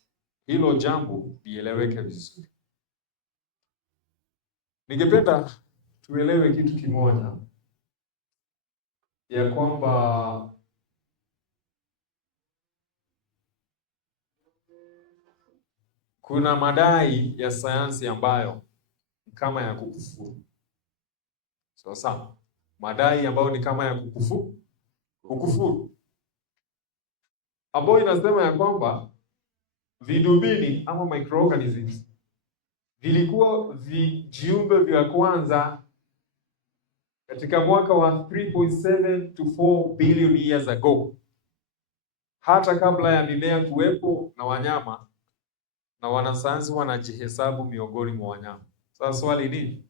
hilo jambo lieleweke vizuri. Ningependa tuelewe kitu kimoja, ya kwamba kuna madai ya sayansi ambayo kama ya kukufuru. Sawa. Madai ambayo ni kama ya kukufuru, ambayo inasema ya kwamba vidubini ama microorganisms vilikuwa vijiumbe vya kwanza katika mwaka wa 3.7 to 4 billion years ago, hata kabla ya mimea kuwepo na wanyama, na wanasayansi wanajihesabu miongoni mwa wanyama. Sasa swali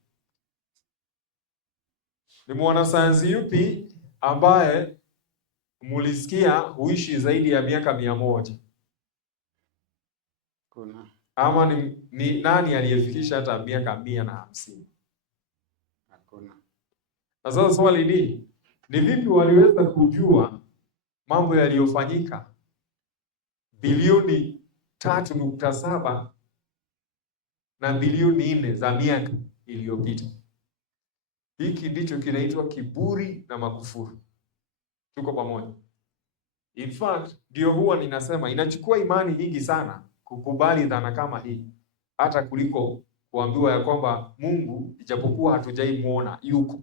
ni mwanasayansi yupi ambaye mulisikia huishi zaidi ya miaka 100? Kuna. Ama ni nani aliyefikisha hata miaka 150? Hakuna. Sasa swali ni vipi waliweza kujua mambo yaliyofanyika bilioni 3.7 na bilioni 4 za miaka iliyopita? Hiki ndicho kinaitwa kiburi na makufuru. Tuko pamoja? In fact, ndio huwa ninasema inachukua imani nyingi sana kukubali dhana kama hii, hata kuliko kuambiwa ya kwamba Mungu, ijapokuwa hatujaimuona, yuko.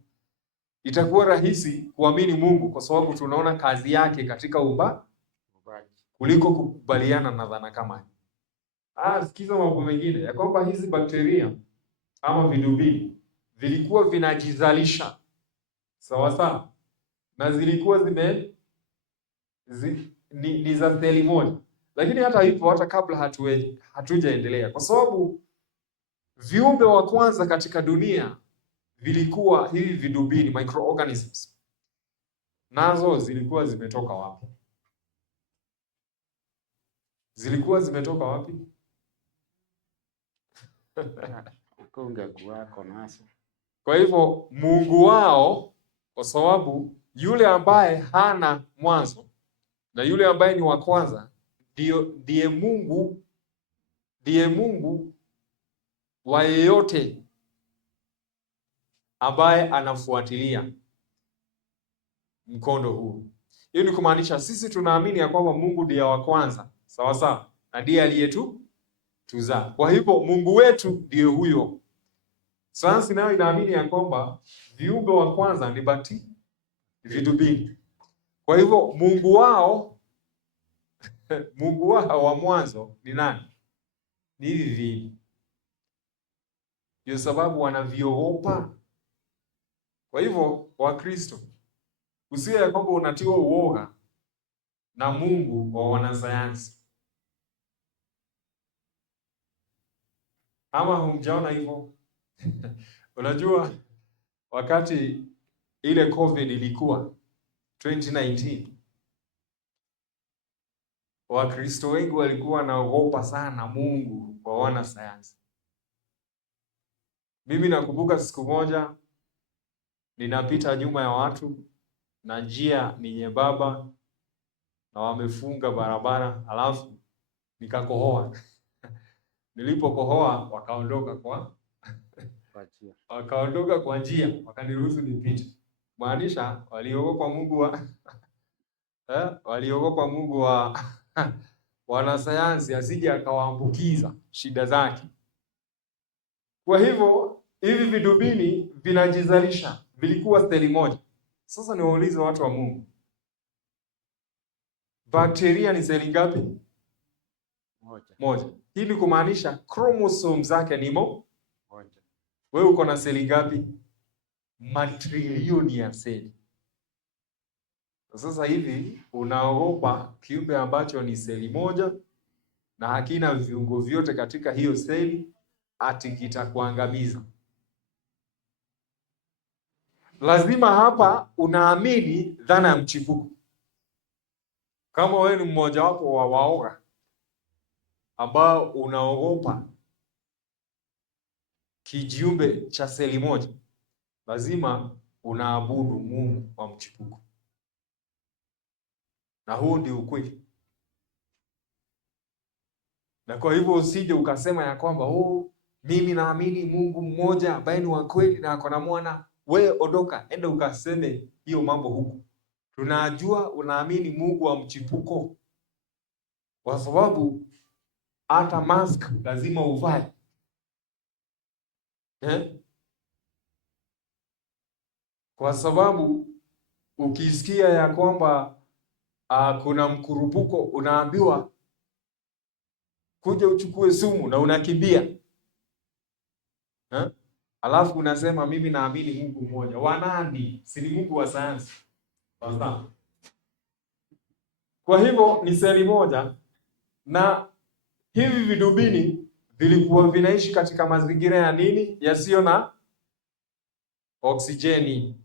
Itakuwa rahisi kuamini Mungu kwa sababu tunaona kazi yake katika uumbaji kuliko kukubaliana na dhana kama hii. Sikiza mambo mengine ya kwamba hizi bakteria ama vidubini vilikuwa vinajizalisha sawa, na zilikuwa ni za seli moja. Lakini hata hivyo, hata kabla hatujaendelea, kwa sababu viumbe wa kwanza katika dunia vilikuwa hivi vidubini, microorganisms, nazo zilikuwa zimetoka wapi? Zilikuwa zimetoka wapi? Kwa hivyo Mungu wao, kwa sababu yule ambaye hana mwanzo na yule ambaye ni wa kwanza ndiye Mungu wa yeyote ambaye anafuatilia mkondo huu. Hiyo ni kumaanisha sisi tunaamini ya kwamba Mungu ndiye wa kwanza, sawa, na ndiye aliyetuzaa. Kwa hivyo Mungu wetu ndiye huyo. Sayansi nayo inaamini ya kwamba viumbe wa kwanza ni vidubini. Kwa hivyo Mungu wao wa mwanzo ni nani? Ni hivi viumbe. Ndio sababu wanaviogopa. Kwa hivyo Wakristo, usiwe ya kwamba unatiwa uoga na Mungu wa wanasayansi. Ama humjaona hivyo? Unajua wakati ile COVID ilikuwa 2019, Wakristo wengi walikuwa wanaogopa sana Mungu wa wanasayansi. Mimi nakumbuka siku moja ninapita nyuma ya watu na njia ni nyembamba na wamefunga barabara, alafu nikakohoa. Nilipokohoa wakaondoka wakaondoka kwa njia, wakaniruhusu nipite. Maanisha waliogopa Mungu waliogopa Mungu wa wanasayansi asije akawaambukiza shida zake. Kwa hivyo hivi vidubini vinajizalisha, vilikuwa seli moja. Sasa niwaulize watu wa Mungu, bakteria ni seli ngapi? Moja. Hii ni kumaanisha chromosome zake ni moja. Wewe uko na seli ngapi? Matrilioni ya seli. Sasa hivi unaogopa kiumbe ambacho ni seli moja na hakina viungo vyote katika hiyo seli, ati kitakuangamiza. Lazima hapa unaamini dhana ya mchipuko. Kama wewe ni mmoja wapo wa waoga ambao unaogopa kijiumbe cha seli moja, lazima unaabudu Mungu wa mchipuko. Na huu ndio ukweli. Na kwa hivyo usije ukasema ya kwamba mimi naamini Mungu mmoja ambaye ni wa kweli na ako na mwana. Wewe ondoka, enda ukaseme hiyo mambo huku. Tunajua unaamini Mungu wa mchipuko, kwa sababu hata mask lazima uvae. Kwa sababu ukisikia ya kwamba kuna mkurupuko, unaambiwa kuja uchukue sumu na unakimbia. Alafu unasema mimi naamini Mungu mmoja. Wanani? Si ni Mungu wa sayansi. Kwa hivyo ni seli moja, na hivi vidubini vilikuwa vinaishi katika mazingira ya nini? Yasiyo na oksijeni.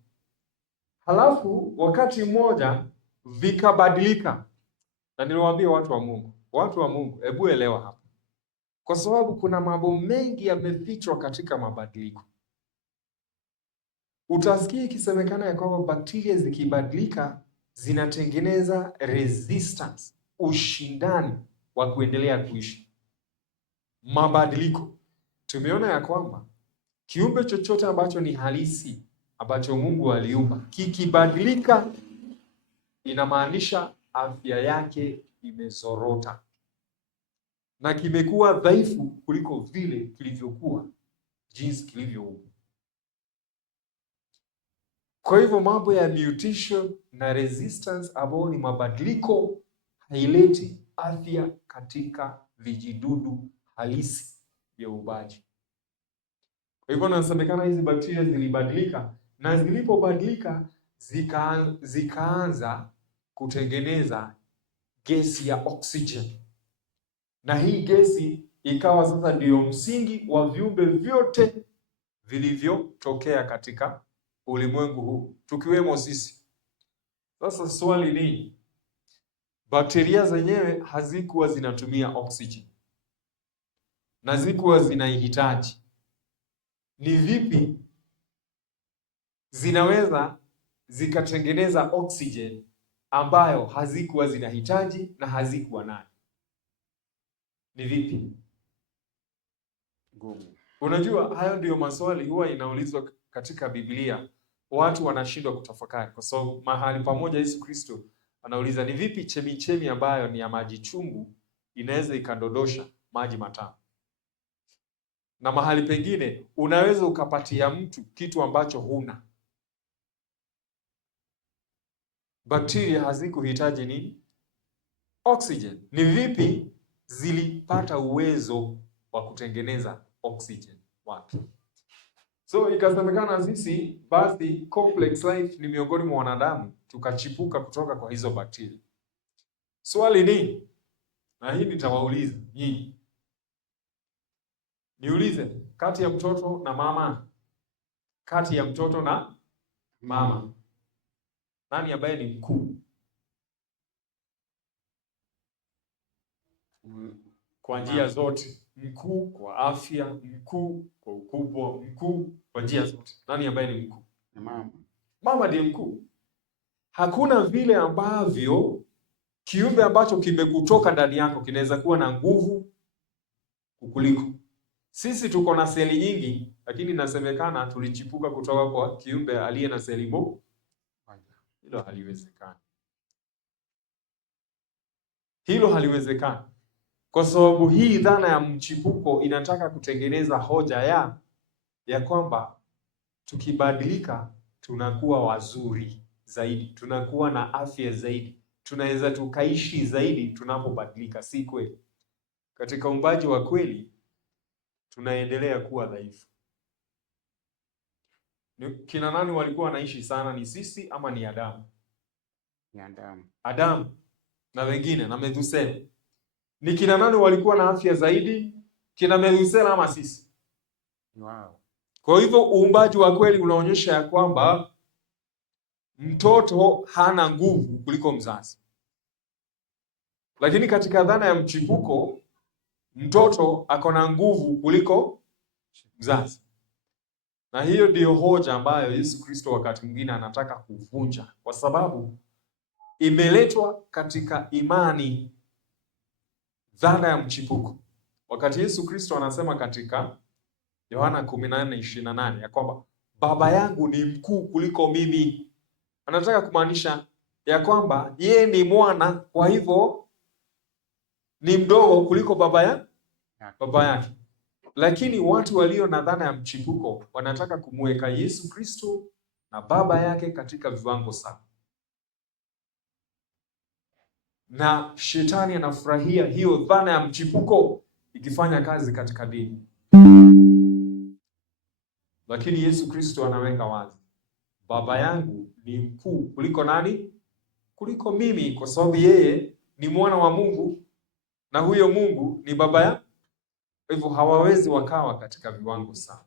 Halafu wakati mmoja vikabadilika. Na niliwaambia watu wa Mungu, hebu elewa hapa. Kwa sababu kuna mambo mengi yamefichwa katika mabadiliko. Utasikia ikisemekana ya kwamba bakteria zikibadilika zinatengeneza resistance, ushindani wa kuendelea kuishi. Mabadiliko. Tumeona ya kwamba kiumbe chochote ambacho ni halisi, ambacho Mungu aliumba, kikibadilika inamaanisha afya yake imezorota na kimekuwa dhaifu kuliko vile kilivyokuwa jinsi kilivyoumbwa. Kwa hivyo mambo ya mutation na resistance ambao ni mabadiliko haileti afya katika vijidudu halisi vya uumbaji. Kwa hivyo nasemekana hizi bakteria zilibadilika, na zilipobadilika zikaanza kutengeneza gesi ya oxygen. Na hii gesi ikawa sasa ndio msingi wa viumbe vyote vilivyotokea katika ulimwengu huu, tukiwemo sisi. Sasa swali ni, bakteria zenyewe hazikuwa zinatumia oxygen na zikuwa zinaihitaji. Ni vipi zinaweza zikatengeneza oxygen ambayo hazikuwa zinahitaji na hazikuwa nayo? Ni vipi? Ngumu. Unajua, hayo ndio maswali huwa inaulizwa katika Biblia. Watu wanashindwa kutafakari kwa sababu mahali pamoja Yesu Kristo anauliza ni vipi chemichemi ambayo ni ya maji chungu inaweza ikadondosha maji matamu. Na mahali pengine unaweza ukapatia mtu kitu ambacho huna. Bakteria hazikuhitaji nini? Oxygen. Ni vipi zilipata uwezo wa kutengeneza oxygen wapi? So ikasemekana sisi basi complex life ni miongoni mwa wanadamu tukachipuka kutoka kwa hizo bakteria. Swali ni, na hii nitawauliza nyinyi. Niulize, kati ya mtoto na mama, kati ya mtoto na mama, nani ambaye ni mkuu? Kwa njia zote. Mkuu kwa afya, mkuu kwa ukubwa, mkuu kwa njia zote. Nani ambaye ni mkuu? Mama. Mama ndiye mkuu. Hakuna vile ambavyo kiumbe ambacho kimekutoka ndani yako kinaweza kuwa na nguvu kukuliko. Sisi tuko na seli nyingi, lakini inasemekana tulichipuka kutoka kwa kiumbe aliye na seli moja. Hilo haliwezekani. Hilo haliwezekani. Kwa sababu hii dhana ya mchipuko inataka kutengeneza hoja ya kwamba tukibadilika tunakuwa wazuri zaidi, tunakuwa na afya zaidi, tunaweza tukaishi zaidi tunapobadilika. Si kweli. Katika uumbaji wa kweli tunaendelea kuwa dhaifu. Kina nani walikuwa wanaishi sana, ni sisi ama ni Adamu? Ni Adamu. Adamu na wengine na Methusela. Ni kina nani walikuwa na afya zaidi, kina Methusela ama sisi? Wow. Kwa hivyo uumbaji wa kweli unaonyesha ya kwamba mtoto hana nguvu kuliko mzazi. Lakini katika dhana ya mchipuko, mtoto ako na nguvu kuliko mzazi. Na hiyo ndiyo hoja ambayo Yesu Kristo wakati mwingine anataka kuvunja, kwa sababu imeletwa katika imani dhana ya mchipuko. Wakati Yesu Kristo anasema katika Yohana 14:28 ya kwamba Baba yangu ni mkuu kuliko mimi, anataka kumaanisha ya kwamba yeye ni mwana, kwa hivyo ni mdogo kuliko baba yake. Lakini watu walio na dhana ya mchipuko wanataka kumweka Yesu Kristo na baba yake katika viwango sawa, na shetani anafurahia hiyo dhana ya mchipuko ikifanya kazi katika dini. Lakini Yesu Kristo anaweka wazi, Baba yangu ni mkuu kuliko nani? Kuliko mimi, kwa sababu yeye ni mwana wa Mungu na huyo Mungu ni baba yangu. Kwa hivyo hawawezi wakawa katika viwango sawa.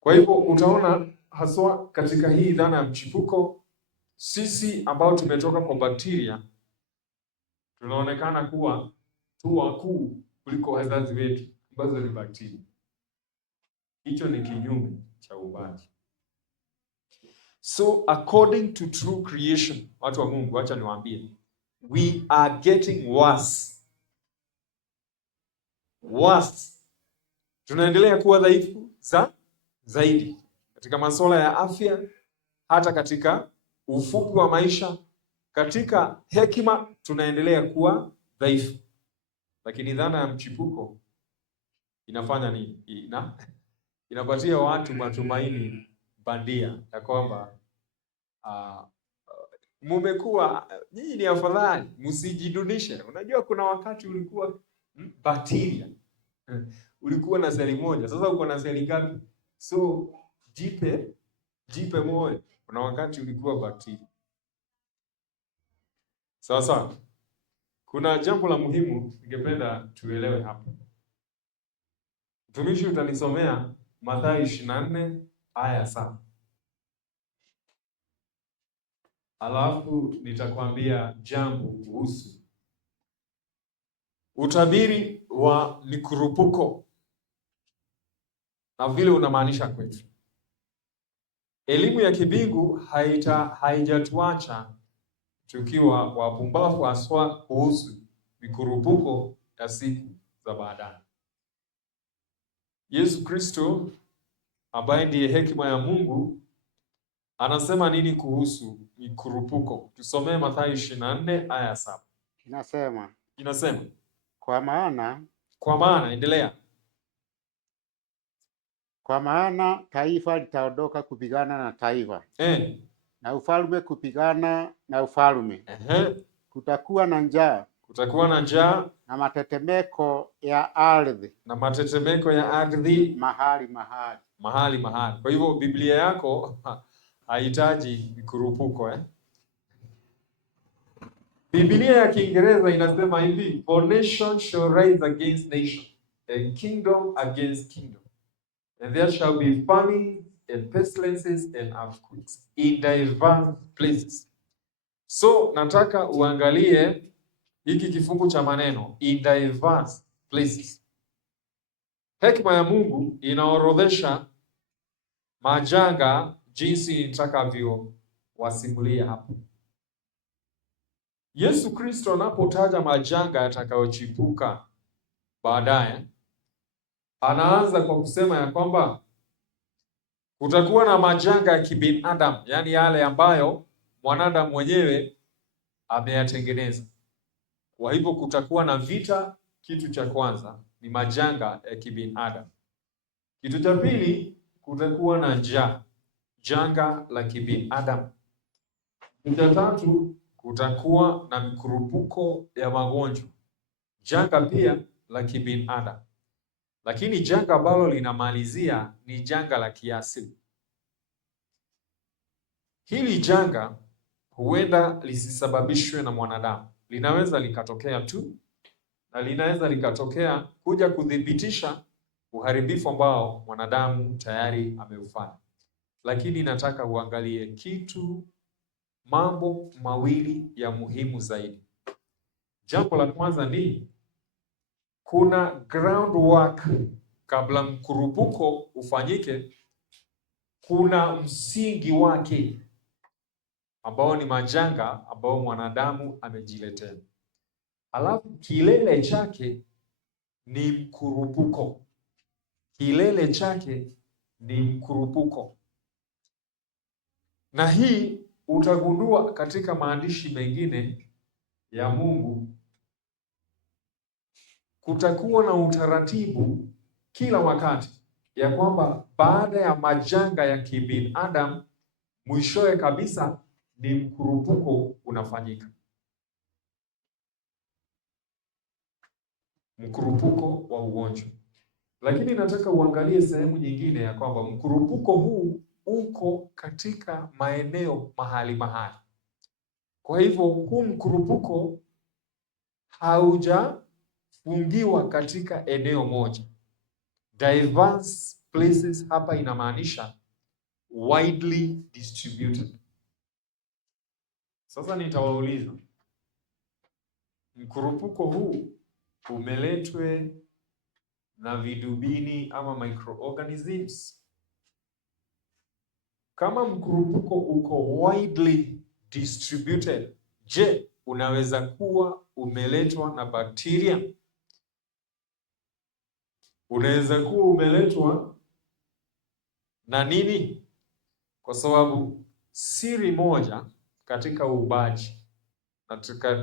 Kwa hivyo utaona haswa katika hii dhana ya mchipuko, sisi ambao tumetoka kwa bakteria tunaonekana kuwa tu wakuu kuliko wazazi wetu ambazo ni bakteria. Hicho ni kinyume cha uumbaji. So according to true creation, watu wa Mungu, acha niwaambie, we are getting worse. Tunaendelea kuwa dhaifu zaidi katika masuala ya afya, hata katika ufupi wa maisha, katika hekima tunaendelea kuwa dhaifu. Lakini dhana ya mchipuko inafanya nini? Inapatia watu matumaini bandia ya kwamba mumekuwa nyinyi ni afadhali, msijidunishe. Unajua kuna wakati ulikuwa bakteria, ulikuwa na seli moja, sasa uko na seli ngapi? So jipe moyo, kuna wakati ulikuwa bakteria. Sawa. Kuna jambo la muhimu ningependa tuelewe hapa. Mtumishi, utanisomea Mathayo 24 aya 7. Alafu nitakwambia jambo kuhusu utabiri wa mikurupuko na vile unamaanisha kwetu. Elimu ya kibingu haijatuacha tukiwa wapumbavu haswa kuhusu mikurupuko ya siku za baadaye. Yesu Kristo ambaye ndiye hekima ya Mungu anasema nini kuhusu mikurupuko? Tusomee Mathayo 24 aya 7. Inasema kwa maana, endelea. Kwa maana taifa litaondoka kupigana na taifa, na ufalme kupigana na ufalme. Kutakuwa na njaa na matetemeko ya ardhi mahali. Kwa hivyo Biblia yako haihitaji mikurupuko. Biblia ya Kiingereza inasema hivi, for nation shall rise against nation and kingdom against kingdom, and there shall be famine and pestilences and earthquakes in diverse places. So nataka uangalie hiki kifungu cha maneno, in diverse places. Hekima ya Mungu inaorodhesha majanga jinsi nitakavyo wasimulia hapo. Yesu Kristo anapotaja majanga yatakayochipuka baadaye, anaanza kwa kusema ya kwamba kutakuwa na majanga ya kibinadamu, yaani yale ambayo mwanadamu mwenyewe ameyatengeneza. Kwa hivyo kutakuwa na vita. Kitu cha kwanza ni majanga ya kibinadamu. Kitu cha pili, kutakuwa na njaa, janga la kibinadamu. Kitu cha tatu, kutakuwa na mikurupuko ya magonjwa, janga pia la kibinadamu. Lakini janga ambalo linamalizia ni janga la kiasili. Hili janga huenda lisisababishwe na mwanadamu, linaweza likatokea tu, na linaweza likatokea kuja kudhibitisha uharibifu ambao mwanadamu tayari ameufanya. Lakini nataka uangalie mambo mawili ya muhimu zaidi. Jambo la kwanza ni kuna groundwork kabla mkurupuko ufanyike, kuna msingi wake ambao ni majanga ambao mwanadamu amejiletea. Alafu kilele chake ni mkurupuko. Kilele chake ni mkurupuko. Na hii utagundua katika maandishi mengine ya Mungu. Kutakuwa na utaratibu kila wakati ya kwamba baada ya majanga ya kibinadamu, mwishowe kabisa ni mkurupuko unafanyika. Mkurupuko wa ugonjwa. Lakini nataka uangalie sehemu nyingine ya kwamba mkurupuko huu uko katika maeneo mahali. Kwa hivyo huu mkurupuko haujafungiwa katika eneo moja. Diverse places hapa inamaanisha widely distributed. Sasa nitawauliza, mkurupuko huu umeletwe na vidubini ama microorganisms? Kama mkurupuko uko widely distributed, je, unaweza kuwa umeletwa na bakteria? Unaweza kuwa umeletwa na nini? Kwa sababu siri moja katika uumbaji,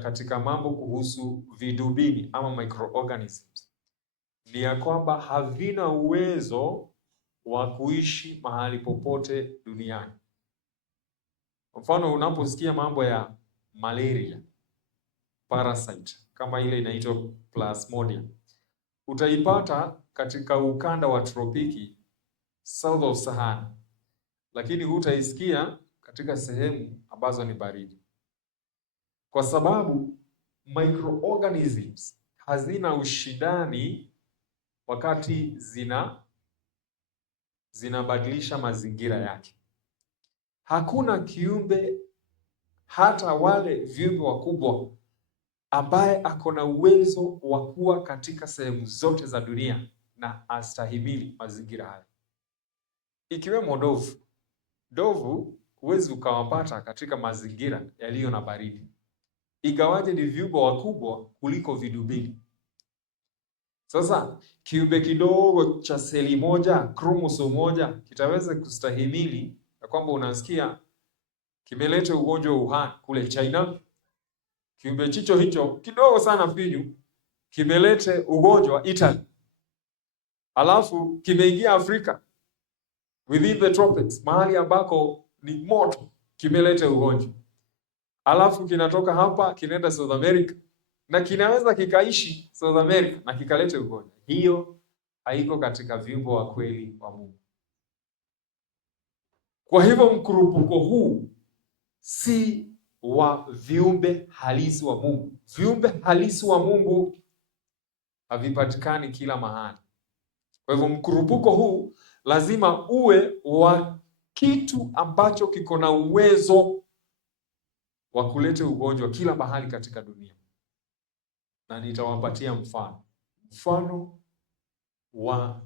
katika mambo kuhusu vidubini ama microorganisms, ni ya kwamba havina uwezo wa kuishi mahali popote duniani. Kwa mfano, unaposikia mambo ya malaria, parasite kama ile inaitwa Plasmodium, utaipata katika ukanda wa tropiki south of Sahara, lakini hutaisikia katika sehemu ambazo ni baridi, kwa sababu microorganisms hazina ushindani wakati zinabadilisha mazingira yake. Hakuna kiumbe, hata wale viumbe wakubwa, ambaye ako na uwezo wa kuwa katika sehemu zote za dunia na astahimili mazingira haya, ikiwemo ndovu. Ndovu huwezi ukawapata katika mazingira yaliyo na baridi, ingawaje ni viumbe wakubwa kuliko vidubini. Sasa kiumbe kidogo cha seli moja, chromosome moja, kitaweza kustahimili na kwamba unasikia kimeleta ugonjwa wa Wuhan kule China? Kiumbe chicho hicho kidogo sana finyu kimelete ugonjwa wa Italy, alafu kimeingia Afrika within the tropics, mahali ambako ni moto, kimelete ugonjwa, alafu kinatoka hapa kinaenda South America, na kinaweza kikaishi South America na kikalete ugonjwa. Hiyo haiko katika viumbe wa kweli wa Mungu. Kwa hivyo mkurupuko huu si wa viumbe halisi wa Mungu. Viumbe halisi wa Mungu havipatikani kila mahali. Kwa hivyo mkurupuko huu lazima uwe wa kitu ambacho kiko na uwezo wa kuleta ugonjwa kila mahali katika dunia. Na nitawapatia mfano wa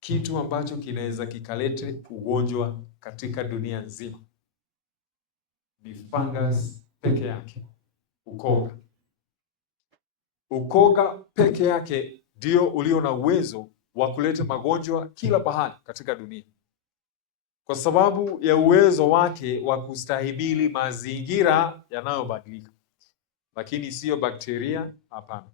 kitu ambacho kinaweza kikalete ugonjwa katika dunia nzima. Ni fungus peke yake, ukoga. Ukoga peke yake ndio ulio na uwezo wa kuleta magonjwa kila pahali katika dunia, kwa sababu ya uwezo wake wa kustahimili mazingira yanayobadilika. Lakini sio bakteria, hapana.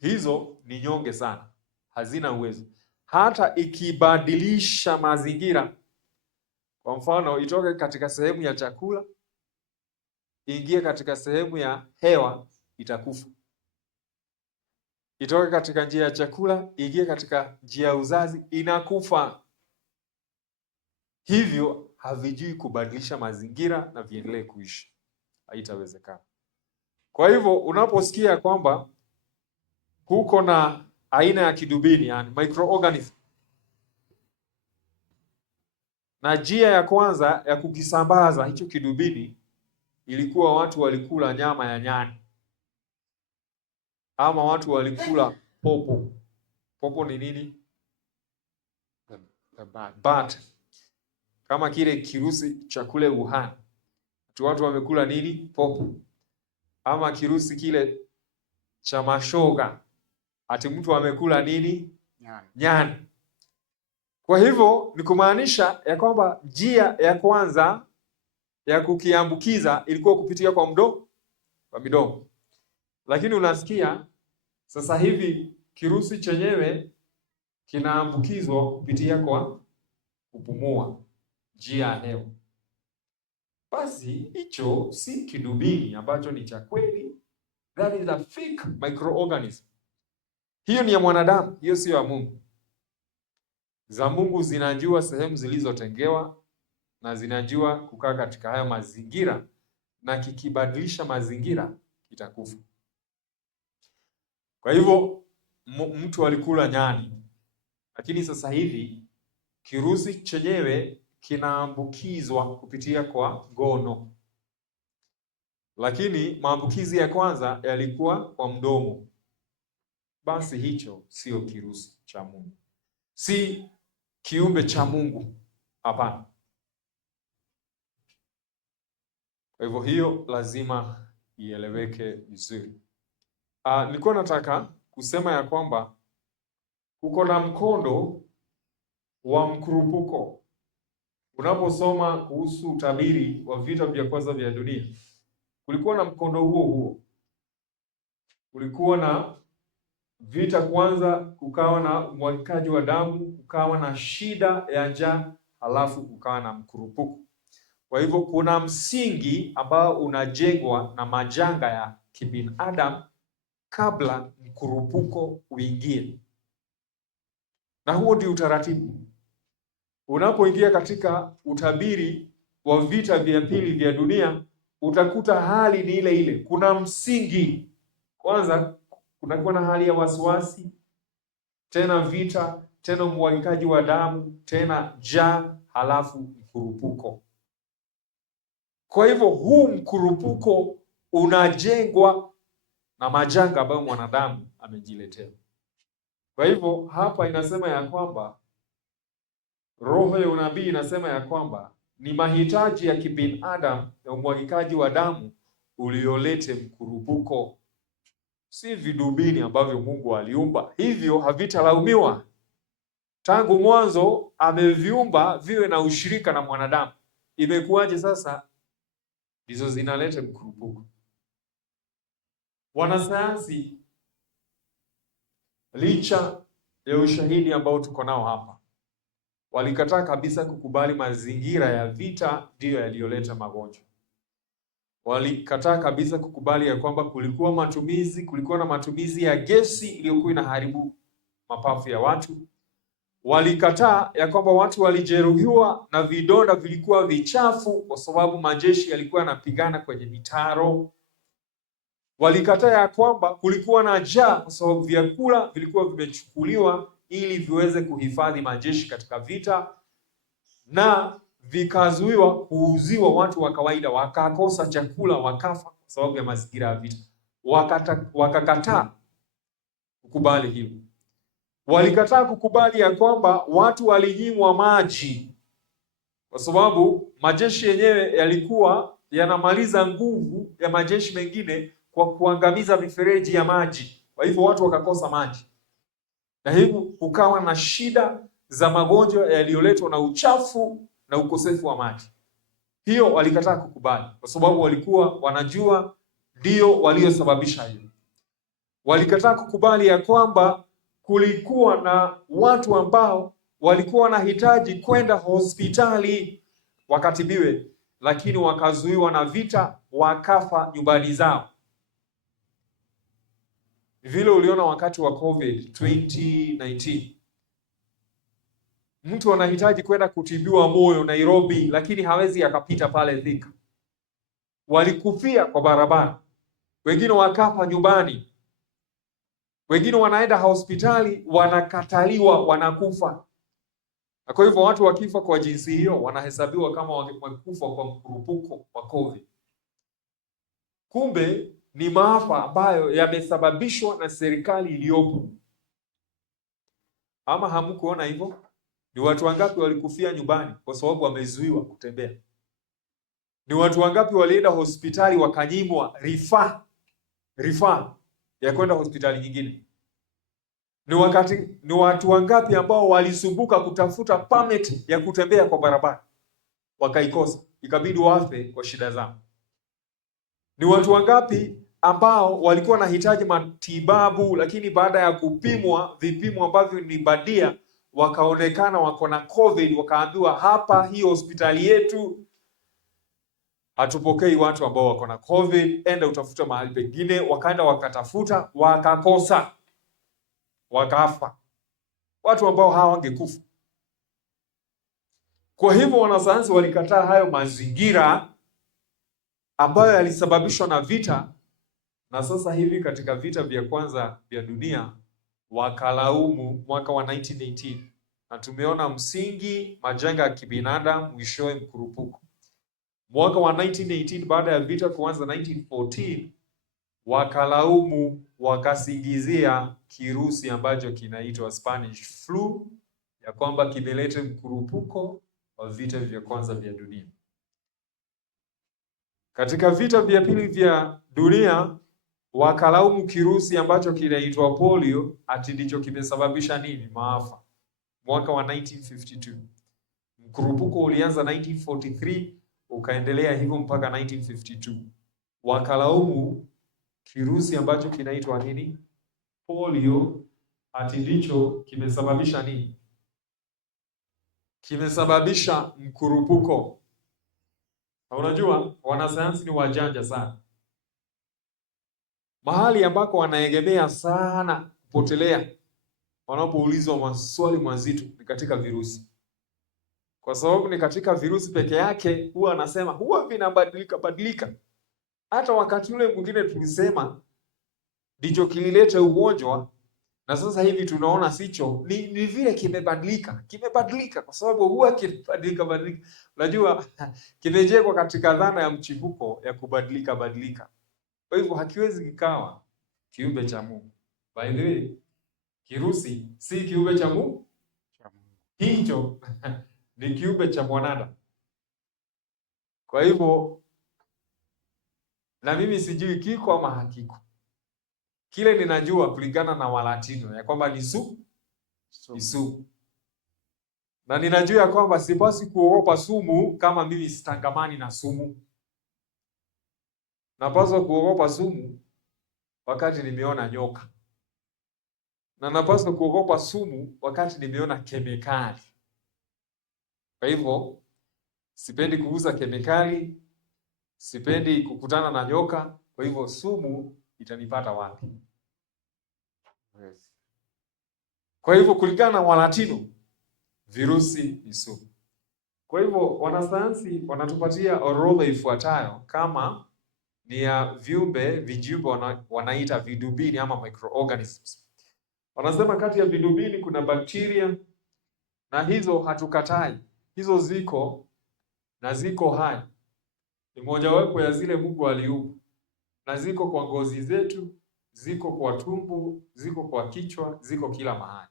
Hizo ni nyonge sana, hazina uwezo. Hata ikibadilisha mazingira, kwa mfano itoke katika sehemu ya chakula ingie katika sehemu ya hewa, itakufa. Itoke katika njia ya chakula ingie katika njia ya uzazi, inakufa. Hivyo havijui kubadilisha mazingira na viendelee kuishi, haitawezekana. Kwa hivyo unaposikia kwamba kuko na aina ya kidubini, yani microorganism, na njia ya kwanza ya kukisambaza hicho kidubini ilikuwa watu walikula nyama ya nyani, ama watu walikula popo. Popo ni nini? Bat. Kama kile kirusi cha kule Wuhan, watu wamekula nini? Popo. Ama kirusi kile cha mashoga, ati mtu amekula nini? Nyani. Kwa hivyo ni kumaanisha ya kwamba njia ya kwanza ya kukiambukiza ilikuwa kupitia kwa midomo. Lakini unasikia sasa hivi kirusi chenyewe kinaambukizwa kupitia kwa kupumua, njia ya hewa. Basi hicho si kidubini ambacho ni cha kweli. That is a fake microorganism. Hiyo ni ya mwanadamu, hiyo sio ya Mungu. Za Mungu zinajua sehemu zilizotengewa na zinajua kukaa katika hayo mazingira, na kikibadilisha mazingira kitakufa. Kwa hivyo mtu alikula nyani, lakini sasa hivi kirusi chenyewe kinaambukizwa kupitia kwa ngono. Lakini maambukizi ya kwanza yalikuwa kwa mdomo. Basi hicho sio kirusi cha Mungu, si kiumbe cha Mungu, hapana. Kwa hivyo hiyo lazima ieleweke vizuri. Nilikuwa nataka kusema ya kwamba uko na mkondo wa mkurupuko. Unaposoma kuhusu utabiri wa vita vya kwanza vya dunia, kulikuwa na mkondo huo. Kulikuwa na vita kwanza, kukawa na umwagikaji wa damu, kukawa na shida ya njaa, halafu kukawa na mkurupuko. Kwa hivyo kuna msingi ambao unajengwa na majanga ya kibinadamu kabla mkurupuko uingie. Na huo ndio utaratibu. Unapoingia katika utabiri wa vita vya pili vya dunia, utakuta hali ni ile ile. Kuna msingi. Kwanza kunakuwa na hali ya wasiwasi, tena vita, tena umwagikaji wa damu, tena njaa, halafu mkurupuko. Kwa hivyo huu mkurupuko unajengwa na majanga ambayo mwanadamu amejiletea. Kwa hivyo hapa inasema ya kwamba roho ya unabii inasema ya kwamba ni mahitaji ya kibinadamu ya umwagikaji wa damu uliolete mkurupuko, si vidubini ambavyo Mungu aliumba. Hivyo havitalaumiwa. Tangu mwanzo ameviumba viwe na ushirika na mwanadamu. Imekuwaje sasa ndizo zinaleta mkurupuko? Wanasayansi, licha ya ushahidi ambao tuko nao hapa, walikataa kabisa kukubali mazingira ya vita ndiyo yaliyoleta magonjwa. Walikataa kabisa kukubali ya kwamba kulikuwa na matumizi ya gesi iliyokuwa inaharibu mapafu ya watu. Walikataa ya kwamba watu walijeruhiwa na vidonda vilikuwa vichafu kwa sababu majeshi yalikuwa yanapigana kwenye mitaro. Walikataa ya kwamba kulikuwa na njaa kwa sababu vyakula vilikuwa vimechukuliwa ili viweze kuhifadhi majeshi katika vita, na vikazuiwa kuuziwa watu wa kawaida, wakakosa chakula, wakafa kwa sababu ya mazingira ya vita. Wakakataa kukubali hilo. Walikataa kukubali ya kwamba watu walinyimwa maji kwa sababu majeshi yenyewe yalikuwa yanamaliza nguvu ya majeshi mengine kwa kuangamiza mifereji ya maji. Kwa hivyo watu wakakosa maji. na hivyo kukawa na shida za magonjwa yaliyoletwa na uchafu na ukosefu wa maji. Hiyo walikataa kukubali kwa sababu walikuwa wanajua ndio waliosababisha hiyo. Walikataa kukubali ya kwamba kulikuwa na watu ambao walikuwa wanahitaji kwenda hospitali wakatibiwe, lakini wakazuiwa na vita, wakafa nyumbani zao. Vile uliona wakati wa COVID 2019. Mtu anahitaji kwenda kutibiwa moyo Nairobi, lakini hawezi akapita pale Thika. Walikufia kwa barabara, wengine wakafa nyumbani, wengine wanaenda hospitali wanakataliwa, wanakufa. Na kwa hivyo watu wakifa kwa jinsi hiyo wanahesabiwa kama wamekufa kwa mkurupuko wa COVID. Kumbe ni maafa ambayo yamesababishwa na serikali iliyopo. Ama hamkuona hivyo? Ni watu wangapi walikufia nyumbani kwa sababu wamezuiwa kutembea? Ni watu wangapi walienda hospitali wakanyimwa rifaa ya kwenda hospitali nyingine? Ni watu wangapi ambao walisumbuka kutafuta permit ya kutembea kwa barabara wakaikosa, ikabidi wafe kwa shida zao? Ni watu wangapi ambao walikuwa wanahitaji matibabu, lakini baada ya kupimwa vipimo ambavyo ni bandia wakaonekana wako na COVID, wakaambiwa hapa, hii hospitali yetu hatupokei watu ambao wako na COVID, enda utafuta mahali pengine. Wakaenda wakatafuta, wakakosa, wakafa, watu ambao hawangekufa. Kwa hivyo wanasayansi walikataa hayo mazingira ambayo yalisababishwa na vita, na sasa hivi katika vita vya kwanza vya dunia wakalaumu mwaka wa 1918, na tumeona msingi majanga ya kibinadamu, mwishowe mkurupuko. Mwaka wa 1918 baada ya vita kuanza 1914, wakalaumu, wakasingizia kirusi ambacho kinaitwa Spanish flu ya kwamba kimeleta mkurupuko wa vita vya kwanza vya dunia. Katika vita vya pili vya dunia wakalaumu kirusi ambacho kinaitwa polio ati ndicho kimesababisha nini? Maafa. Mwaka wa 1952. Mkurupuko ulianza 1943 ukaendelea hivyo mpaka 1952. Wakalaumu kirusi ambacho kinaitwa nini? Polio ati ndicho kimesababisha nini? Kimesababisha mkurupuko. Na unajua wanasayansi ni wajanja sana. Mahali ambako wanaegemea sana kupotelea wanapoulizwa maswali mazito ni katika virusi. Kwa sababu ni katika virusi peke yake huwa anasema huwa vinabadilika. Hata wakati ule mwingine tulisema ndicho kilileta ugonjwa, na sasa hivi tunaona sicho, ni vile kimebadilika kwa sababu huwa kimebadilika. Unajua kimejengwa katika dhana ya mchipuko ya kubadilika. Kwa hivyo hakiwezi kikawa kiumbe cha Mungu. By the way, kirusi si kiumbe cha Mungu. Hicho ni kiumbe cha mwanadamu. Kwa hivyo na mimi sijui kiko ama hakiko. Kile ninajua kulingana na Walatino ya kwamba ni sumu. Na ninajua ya kwamba sipasi kuogopa sumu kama mimi sitangamani na sumu. Napaswa kuogopa sumu wakati nimeona nyoka. Na napaswa kuogopa sumu wakati nimeona kemikali. Kwa hivyo sipendi kugusa kemikali, sipendi kukutana na nyoka, kwa hivyo sumu itanipata wapi? Yes. Kwa hivyo kulingana na Walatino, virusi ni sumu. Kwa hivyo wanasayansi wanatupatia orodha ifuatayo kama ni ya vijumbe wanaita vidubini ama microorganisms. Wanasema kati ya vidubini kuna bakteria, na hizo hatukatai. Hizo ziko na ziko hai. Ni mojawapo ya zile Mungu aliumba. Na ziko kwa ngozi zetu, ziko kwa tumbo, ziko kwa kichwa, ziko kila mahali.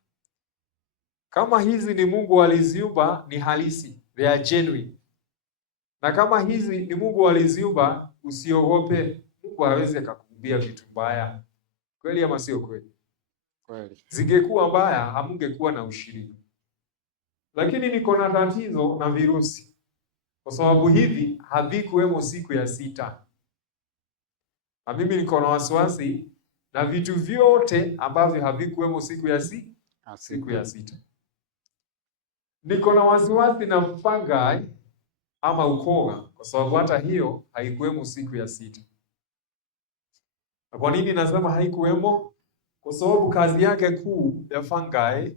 Kama hizi ni Mungu aliziumba, ni halisi, they are genuine. Na kama hizi ni Mungu aliziumba, usiogope. Mungu hawezi akakumbia vitu mbaya. Kweli ama sio kweli? Kweli. Zingekuwa mbaya, hamungekuwa na ushirika. Lakini niko na tatizo na virusi, kwa sababu hivi havikuwemo siku ya sita, na mimi niko na wasiwasi na vitu vyote ambavyo havikuwemo siku ya sita. Niko na wasiwasi na fungi ama ukoga, kwa sababu hata hiyo haikuwemo siku ya sita. Na kwa nini nasema haikuwemo? Kwa sababu kazi yake kuu ya fungi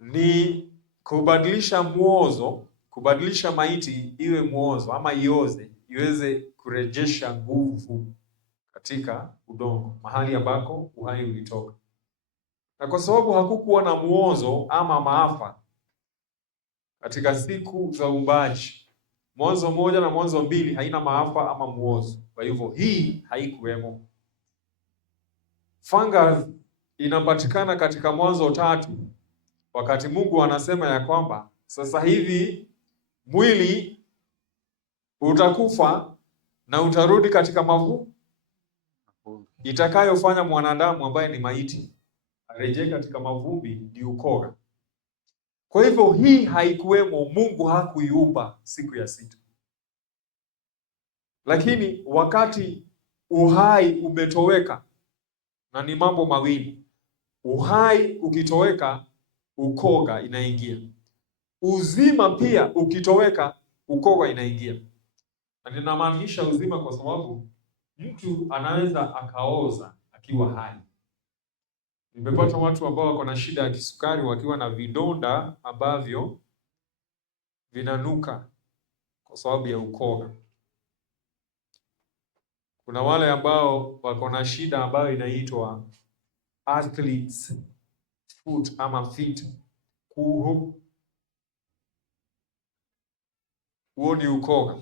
ni kubadilisha muozo, kubadilisha maiti iwe muozo ama ioze, iweze kurejesha nguvu katika udongo, mahali ambako uhai ulitoka. Na kwa sababu hakukuwa na muozo ama maafa katika siku za uumbaji, Mwanzo 1 na Mwanzo 2 haina maafa ama muozo, kwa hivyo hii haikuwemo. Fungus inapatikana katika Mwanzo 3, wakati Mungu anasema ya kwamba sasa hivi mwili utakufa na utarudi katika mavumbi, itakayofanya mwanadamu ambaye ni maiti arejee katika mavumbi ni ukoga. Kwa hivyo hii haikuwemo, Mungu hakuiumba siku ya sita. Lakini wakati uhai umetoweka, na ni mambo mawili, uhai ukitoweka, ukoga inaingia. Uzima pia ukitoweka, ukoga inaingia. Na ninamaanisha uzima kwa sababu mtu anaweza akaoza akiwa hai. Nimepata watu ambao wako na shida ya kisukari wakiwa na vidonda ambavyo vinanuka kwa sababu ya ukoga. Kuna wale ambao wako na shida ambayo inaitwa athlete's foot ama feet, kuhu. Huo ni ukoga.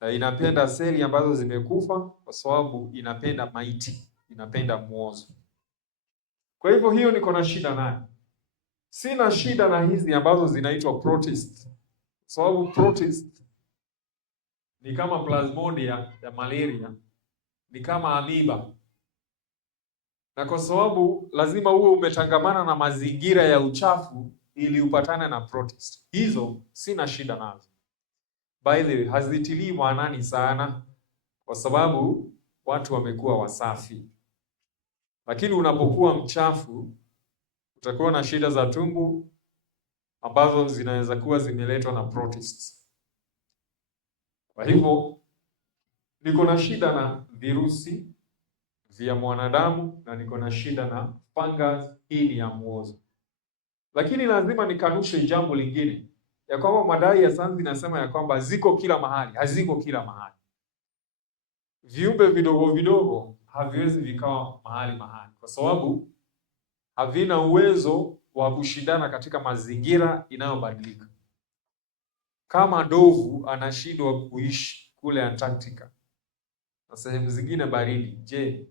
Na inapenda seli ambazo zimekufa kwa sababu inapenda maiti, inapenda muozo. Kwa hivyo hiyo niko na shida nayo. Sina shida na hizi ambazo zinaitwa protist. Sababu protist ni kama plasmodia ya malaria, ni kama amoeba. Na kwa sababu lazima uwe umetangamana na mazingira ya uchafu ili upatane na protist. Hizo sina shida nazo. By the way, hazitilii maanani sana kwa sababu watu wamekuwa wasafi. Lakini unapokuwa mchafu utakuwa na shida za tumbo ambazo zinaweza kuwa zimeletwa na protists. Kwa hivyo niko na shida na virusi vya mwanadamu na niko na shida na fungus hii ya muozo. Lakini lazima nikanushe jambo lingine, ya kwamba madai ya sayansi inasema ya kwamba ziko kila mahali. Haziko kila mahali. Viumbe vidogo vidogo haviwezi vikawa mahali kwa sababu havina uwezo wa kushindana katika mazingira inayobadilika. Kama ndovu anashindwa kuishi kule Antarctica na sehemu zingine baridi, je,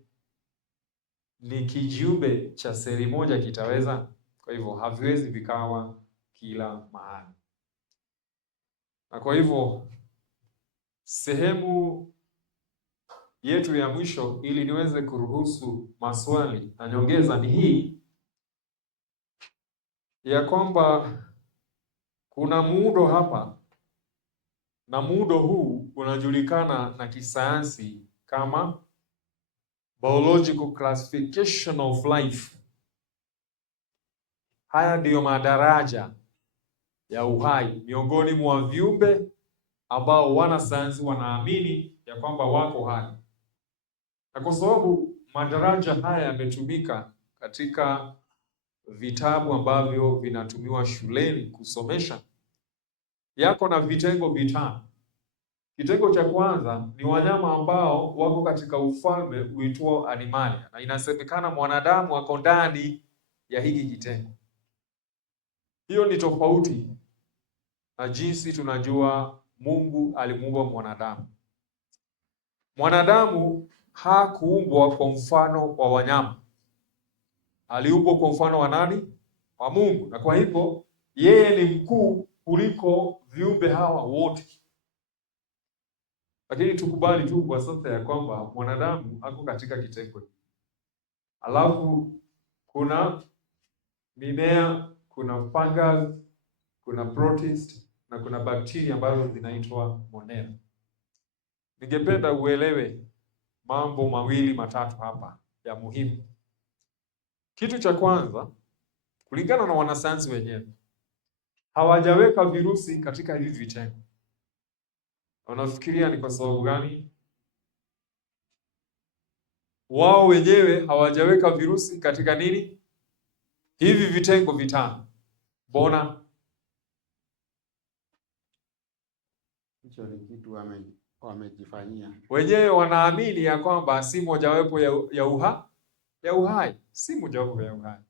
ni kijiumbe cha seli moja kitaweza? Kwa hivyo haviwezi vikawa kila mahali. Na kwa hivyo sehemu yetu ya mwisho, ili niweze kuruhusu maswali na nyongeza, ni hii ya kwamba kuna muundo hapa, na muundo huu unajulikana na kisayansi kama biological classification of life. Haya ndiyo madaraja ya uhai miongoni mwa viumbe ambao wanasayansi wanaamini ya kwamba wako hai. Na kwa sababu madaraja haya yametumika katika vitabu ambavyo vinatumiwa shuleni kusomesha, yako na vitengo vitano. Kitengo cha kwanza ni wanyama ambao wako katika ufalme uitwao animalia, na inasemekana mwanadamu ako ndani ya hiki kitengo. Hiyo ni tofauti na jinsi tunajua Mungu alimuumba mwanadamu. Mwanadamu hakuumbwa kwa mfano wa wanyama. Aliumbwa kwa mfano wa nani? Wa Mungu. Na kwa hivyo yeye ni mkuu kuliko viumbe hawa wote. Lakini tukubali tu kwa sasa ya kwamba mwanadamu ako katika kitengo. alafu kuna mimea, kuna fungus, kuna protist na kuna bakteria ambazo zinaitwa Monera. Ningependa uelewe mambo mawili matatu hapa ya muhimu. Kitu cha kwanza, kulingana na wanasayansi wenyewe, hawajaweka virusi katika hivi vitengo. Unafikiria ni kwa sababu gani? Wao wenyewe hawajaweka virusi katika nini? Hivi vitengo vitano. Mbona? Hicho ni kitu wamejifanyia. Wenyewe wanaamini ya kwamba si mojawapo ya uhai, si mojawapo ya uhai.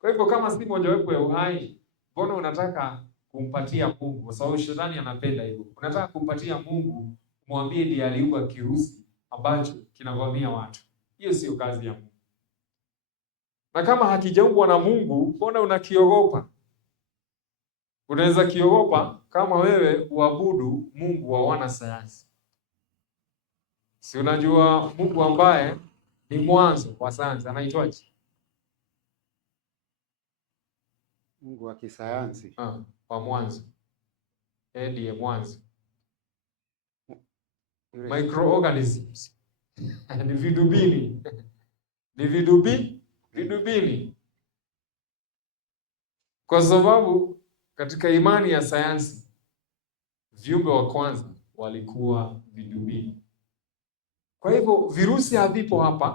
Kwa hivyo kama si mojawapo ya uhai, mbona unataka kumpatia Mungu? Kwa sababu shetani anapenda hivyo. Unataka kumpatia Mungu, mwambie ndiye aliumba kirusi ambacho kinavamia watu. Hiyo sio kazi ya Mungu. Na kama hakijaumbwa na Mungu, mbona unakiogopa? Unaweza kiogopa kama wewe uabudu Mungu wa wanasayansi. Si unajua Mungu ambaye ni mwanzo wa sayansi anaitwaje? Mungu wa kisayansi. Wa mwanzo. Ndiye mwanzo. Microorganisms. Ni vidubini. Ni vidubini. Kwa sababu katika imani ya sayansi viumbe wa kwanza walikuwa vidubini. Kwa hivyo virusi havipo hapa.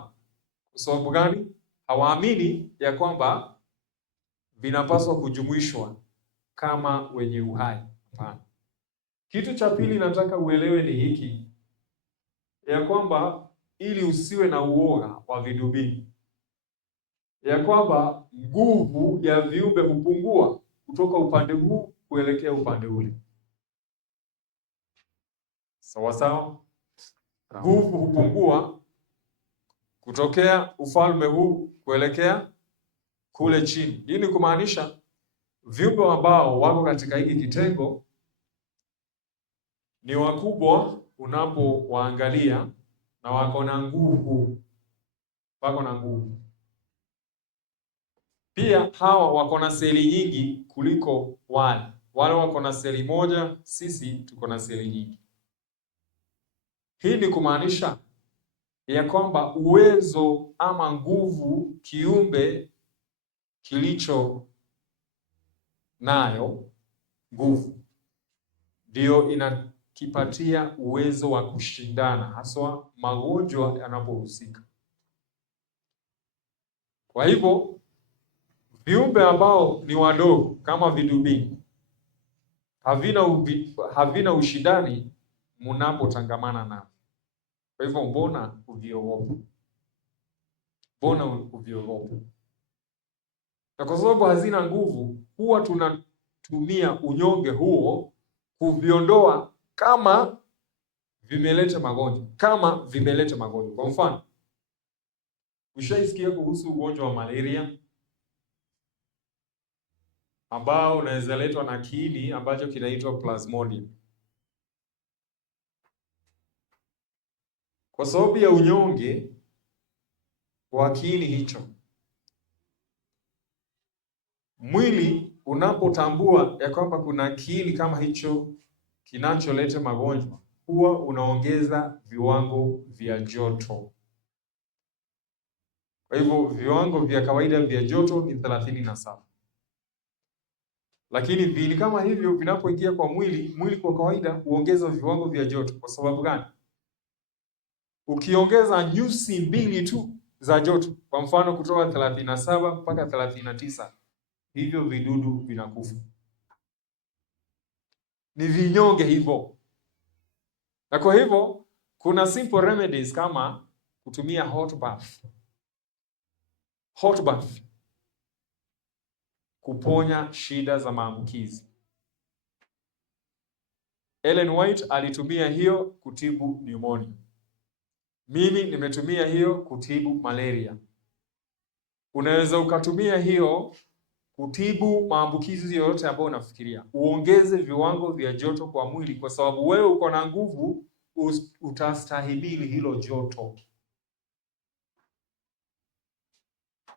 Kwa sababu gani? Hawaamini ya kwamba vinapaswa kujumuishwa kama wenye uhai. Hapana. Kitu cha pili nataka uelewe ni hiki, ya kwamba ili usiwe na uoga wa vidubini, ya kwamba nguvu ya viumbe hupungua kutoka upande huu kuelekea upande ule. Sawa sawa? Nguvu hupungua kutokea ufalme huu kuelekea kule chini. Hii ni kumaanisha viumbe ambao wako katika hiki kitengo ni wakubwa unapowaangalia na wako na nguvu. Pia hawa wako na seli nyingi kuliko wale wako na seli moja, sisi tuko na seli nyingi. Hii ni kumaanisha ya kwamba uwezo ama nguvu kiumbe kilicho nayo, nguvu ndio inakipatia uwezo wa kushindana, haswa magonjwa yanapohusika. Kwa hivyo viumbe ambao ni wadogo kama vidubini havina ushindani mnapotangamana nao. Kwa hivyo mbona uviogope? Na kwa sababu hazina nguvu, huwa tunatumia unyonge huo kuviondoa kama vimeleta magonjwa. Kwa mfano, ushaisikia kuhusu ugonjwa wa malaria ambao unaweza letwa na kiini ambacho kinaitwa Plasmodium. Kwa sababu ya unyonge wa kiini hicho, mwili unapotambua ya kwamba kuna kiini kama hicho kinacholeta magonjwa, huwa unaongeza viwango vya joto. Kwa hivyo viwango vya kawaida vya joto ni 37. Lakini viini kama hivyo vinapoingia kwa mwili kwa kawaida huongeza viwango vya joto. Kwa sababu gani? Ukiongeza nyuzi 2 tu za joto, kwa mfano kutoka 37 mpaka 39, hivyo vidudu vinakufa. Ni vinyonge hivyo. Na kwa hivyo kuna simple remedies kama kutumia hot bath kuponya shida za maambukizi. Ellen White alitumia hiyo kutibu pneumonia. Mimi nimetumia hiyo kutibu malaria. Unaweza ukatumia hiyo kutibu maambukizi yoyote ambayo unafikiria. Uongeze viwango vya joto kwa mwili, kwa sababu wewe uko na nguvu, utastahimili hilo joto.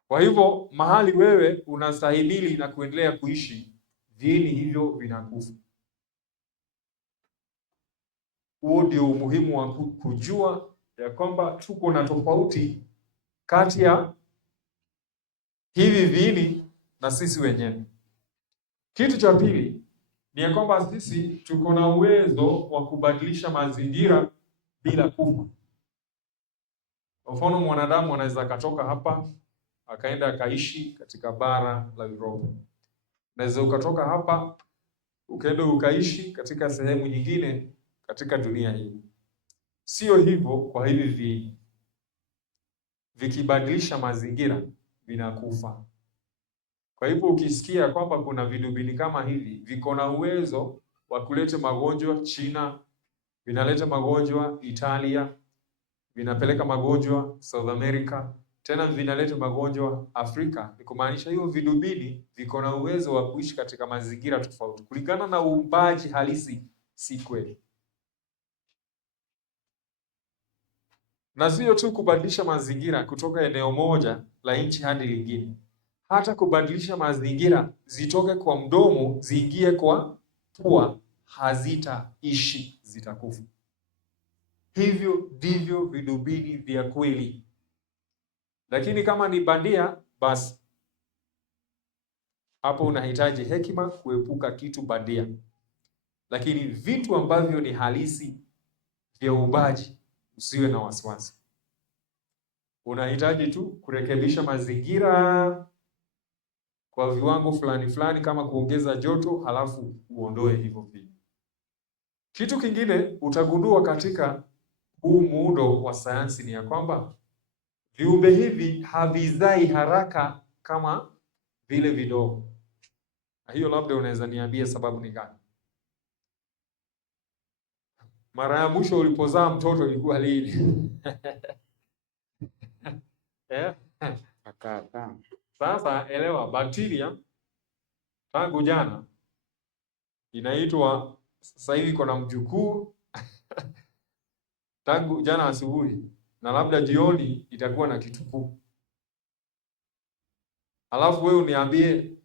Kwa hivyo mahali wewe unastahimili na kuendelea kuishi, viini hivyo vinakufa. Huo ndio umuhimu wa kujua ya kwamba tuko na tofauti kati ya hivi viini na sisi wenyewe. Kitu cha pili ni ya kwamba sisi tuko na uwezo wa kubadilisha mazingira bila kufa. Kwa mfano, mwanadamu anaweza akatoka hapa akaenda akaishi katika bara la Europa. Unaweza ukatoka hapa ukaenda ukaishi katika sehemu nyingine katika dunia hii. Sio hivyo kwa hivi viini. Vikibadilisha mazingira vinakufa. Kwa hivyo ukisikia kwamba kuna vidubini kama hivi viko na uwezo wa kuleta magonjwa China, vinaleta magonjwa Italia, vinapeleka magonjwa South America, tena vinaleta magonjwa Afrika, ni kumaanisha hiyo vidubini viko na uwezo wa kuishi katika mazingira tofauti kulingana na uumbaji halisi, si kweli. Na sio tu kubadilisha mazingira kutoka eneo moja la nchi hadi lingine, hata kubadilisha mazingira zitoke kwa mdomo ziingie kwa pua, hazitaishi, zitakufa. Hivyo ndivyo vidubini vya kweli. Lakini kama ni bandia, basi hapo unahitaji hekima kuepuka kitu bandia. Lakini vitu ambavyo ni halisi vya uumbaji, usiwe na wasiwasi. Unahitaji tu kurekebisha mazingira kwa viwango fulani fulani, kama kuongeza joto, halafu uondoe hivyo vitu. Kitu kingine utagundua katika huu muundo wa sayansi ni ya kwamba viumbe hivi havizai haraka kama vile vidogo. Na hiyo labda unaweza niambia sababu ni gani? Mara ya mwisho ulipozaa mtoto ilikuwa lini? Sasa elewa, bakteria tangu jana inaitwa, sasa hivi kuna mjukuu tangu jana asubuhi, na labda jioni itakuwa na kitukuu. Alafu wewe uniambie,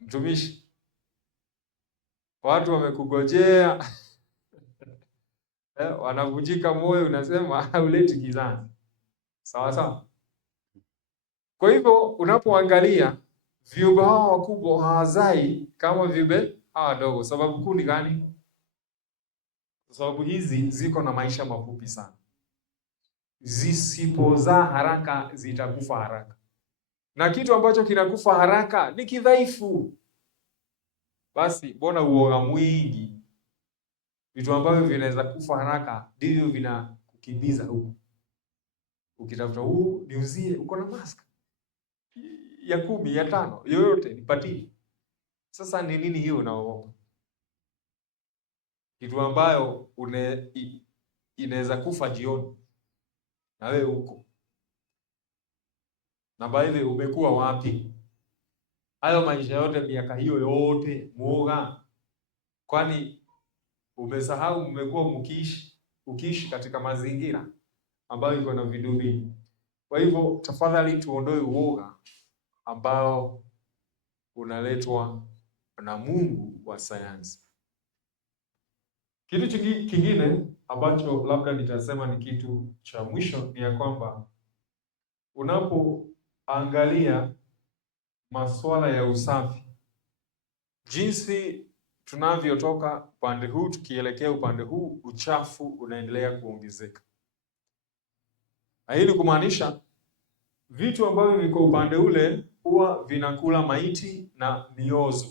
mtumishi, watu wamekugojea wanavunjika moyo, unasema hauleti kizazi. Sawa sawa. Kwa hivyo unapoangalia viumbe hawa wakubwa hawazai kama viumbe hawa wadogo. Sababu kuu ni gani? Sababu hizi ziko na maisha mafupi sana. Zisipozaa haraka zitakufa haraka, na kitu ambacho kinakufa haraka ni kidhaifu. Basi mbona uoga mwingi? Vitu ambavyo vinaweza kufa haraka ndivyo vinakukimbiza huku. Ukitafuta huu niuzie, uko na mask ya 10 ya 5 yoyote nipatie. Sasa ni nini hiyo unaooga? Kitu ambayo inaweza kufa jioni na wewe huko. Na baadhi umekuwa wapi hayo maisha yote, miaka hiyo yote muoga? Kwani umesahau mmekuwa ukiishi katika mazingira ambayo iko na vidubini? Kwa hivyo tafadhali tuondoe uoga ambao unaletwa na Mungu wa sayansi. Kitu kingine ambacho labda nitasema ni kitu cha mwisho ni ya kwamba unapoangalia masuala ya usafi, jinsi tunavyotoka upande huu tukielekea upande huu, uchafu unaendelea kuongezeka. Na hii ni kumaanisha vitu ambavyo viko upande ule huwa vinakula maiti na miozo.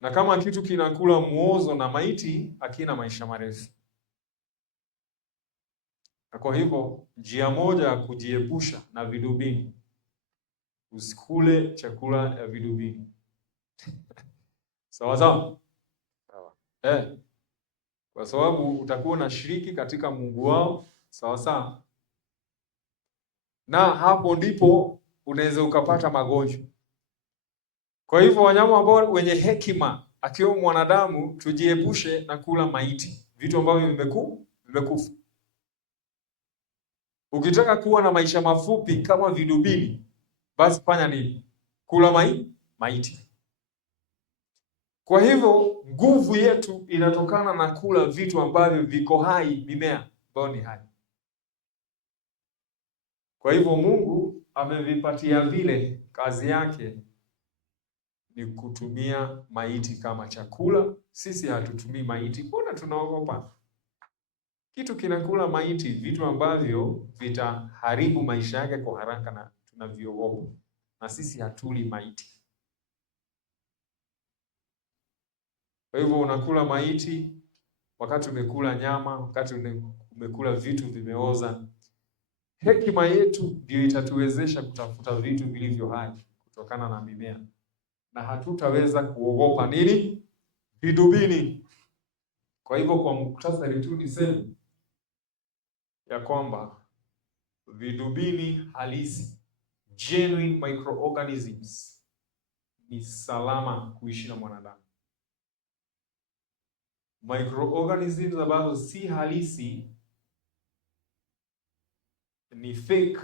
Na kama kitu kinakula muozo na maiti, hakina maisha marefu. Na kwa hivyo njia moja ya kujiepusha na vidubini, usikule chakula ya vidubini. Sawa sawa? Kwa sababu utakuwa na shiriki katika Mungu wao. Sawa sawa? Na hapo ndipo unaweza ukapata magonjwa. Kwa hivyo wanyama ambao wenye hekima, akiwa mwanadamu, tujiepushe na kula maiti, vitu ambavyo vimekufa. Ukitaka kuwa na maisha mafupi kama vidubini, basi fanya nini? Kula maiti. Kwa hivyo nguvu yetu inatokana na kula vitu ambavyo viko hai, mimea ambayo ni hai. Kwa hivyo Mungu amevipatia vile, kazi yake ni kutumia maiti kama chakula. Sisi hatutumii maiti. Mbona tunaogopa? Kitu kinakula maiti, vitu ambavyo vitaharibu maisha yake kwa haraka, na tunaviogopa, na sisi hatuli maiti. Kwa hivyo unakula maiti wakati umekula nyama, wakati umekula vitu vimeoza. Hekima yetu ndio itatuwezesha kutafuta vitu vilivyo hai kutokana na mimea, na hatutaweza kuogopa nini? Vidubini. Kwa hivyo kwa mukhtasari tu niseme ya kwamba vidubini halisi, genuine microorganisms, ni salama kuishi na mwanadamu. Microorganisms ambazo si halisi ni fake,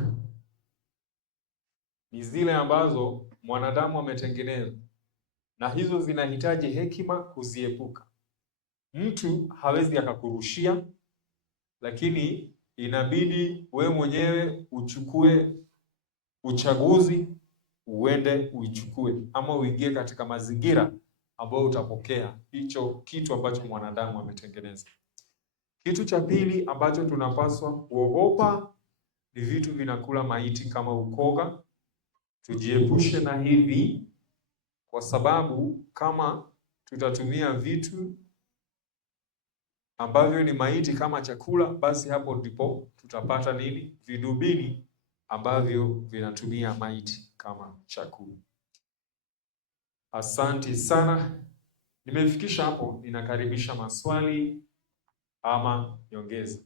ni zile ambazo mwanadamu ametengeneza, na hizo zinahitaji hekima kuziepuka. Mtu hawezi akakurushia, lakini inabidi we mwenyewe uchukue uchaguzi, uende uichukue, ama uingie katika mazingira ambayo utapokea hicho kitu ambacho mwanadamu ametengeneza. Kitu cha pili ambacho tunapaswa kuogopa ni vitu vinakula maiti kama ukoga. Tujiepushe na hivi, kwa sababu kama tutatumia vitu ambavyo ni maiti kama chakula, basi hapo ndipo tutapata nini? Vidubini ambavyo vinatumia maiti kama chakula. Asante sana. Nimefikisha hapo, ninakaribisha maswali ama nyongeza.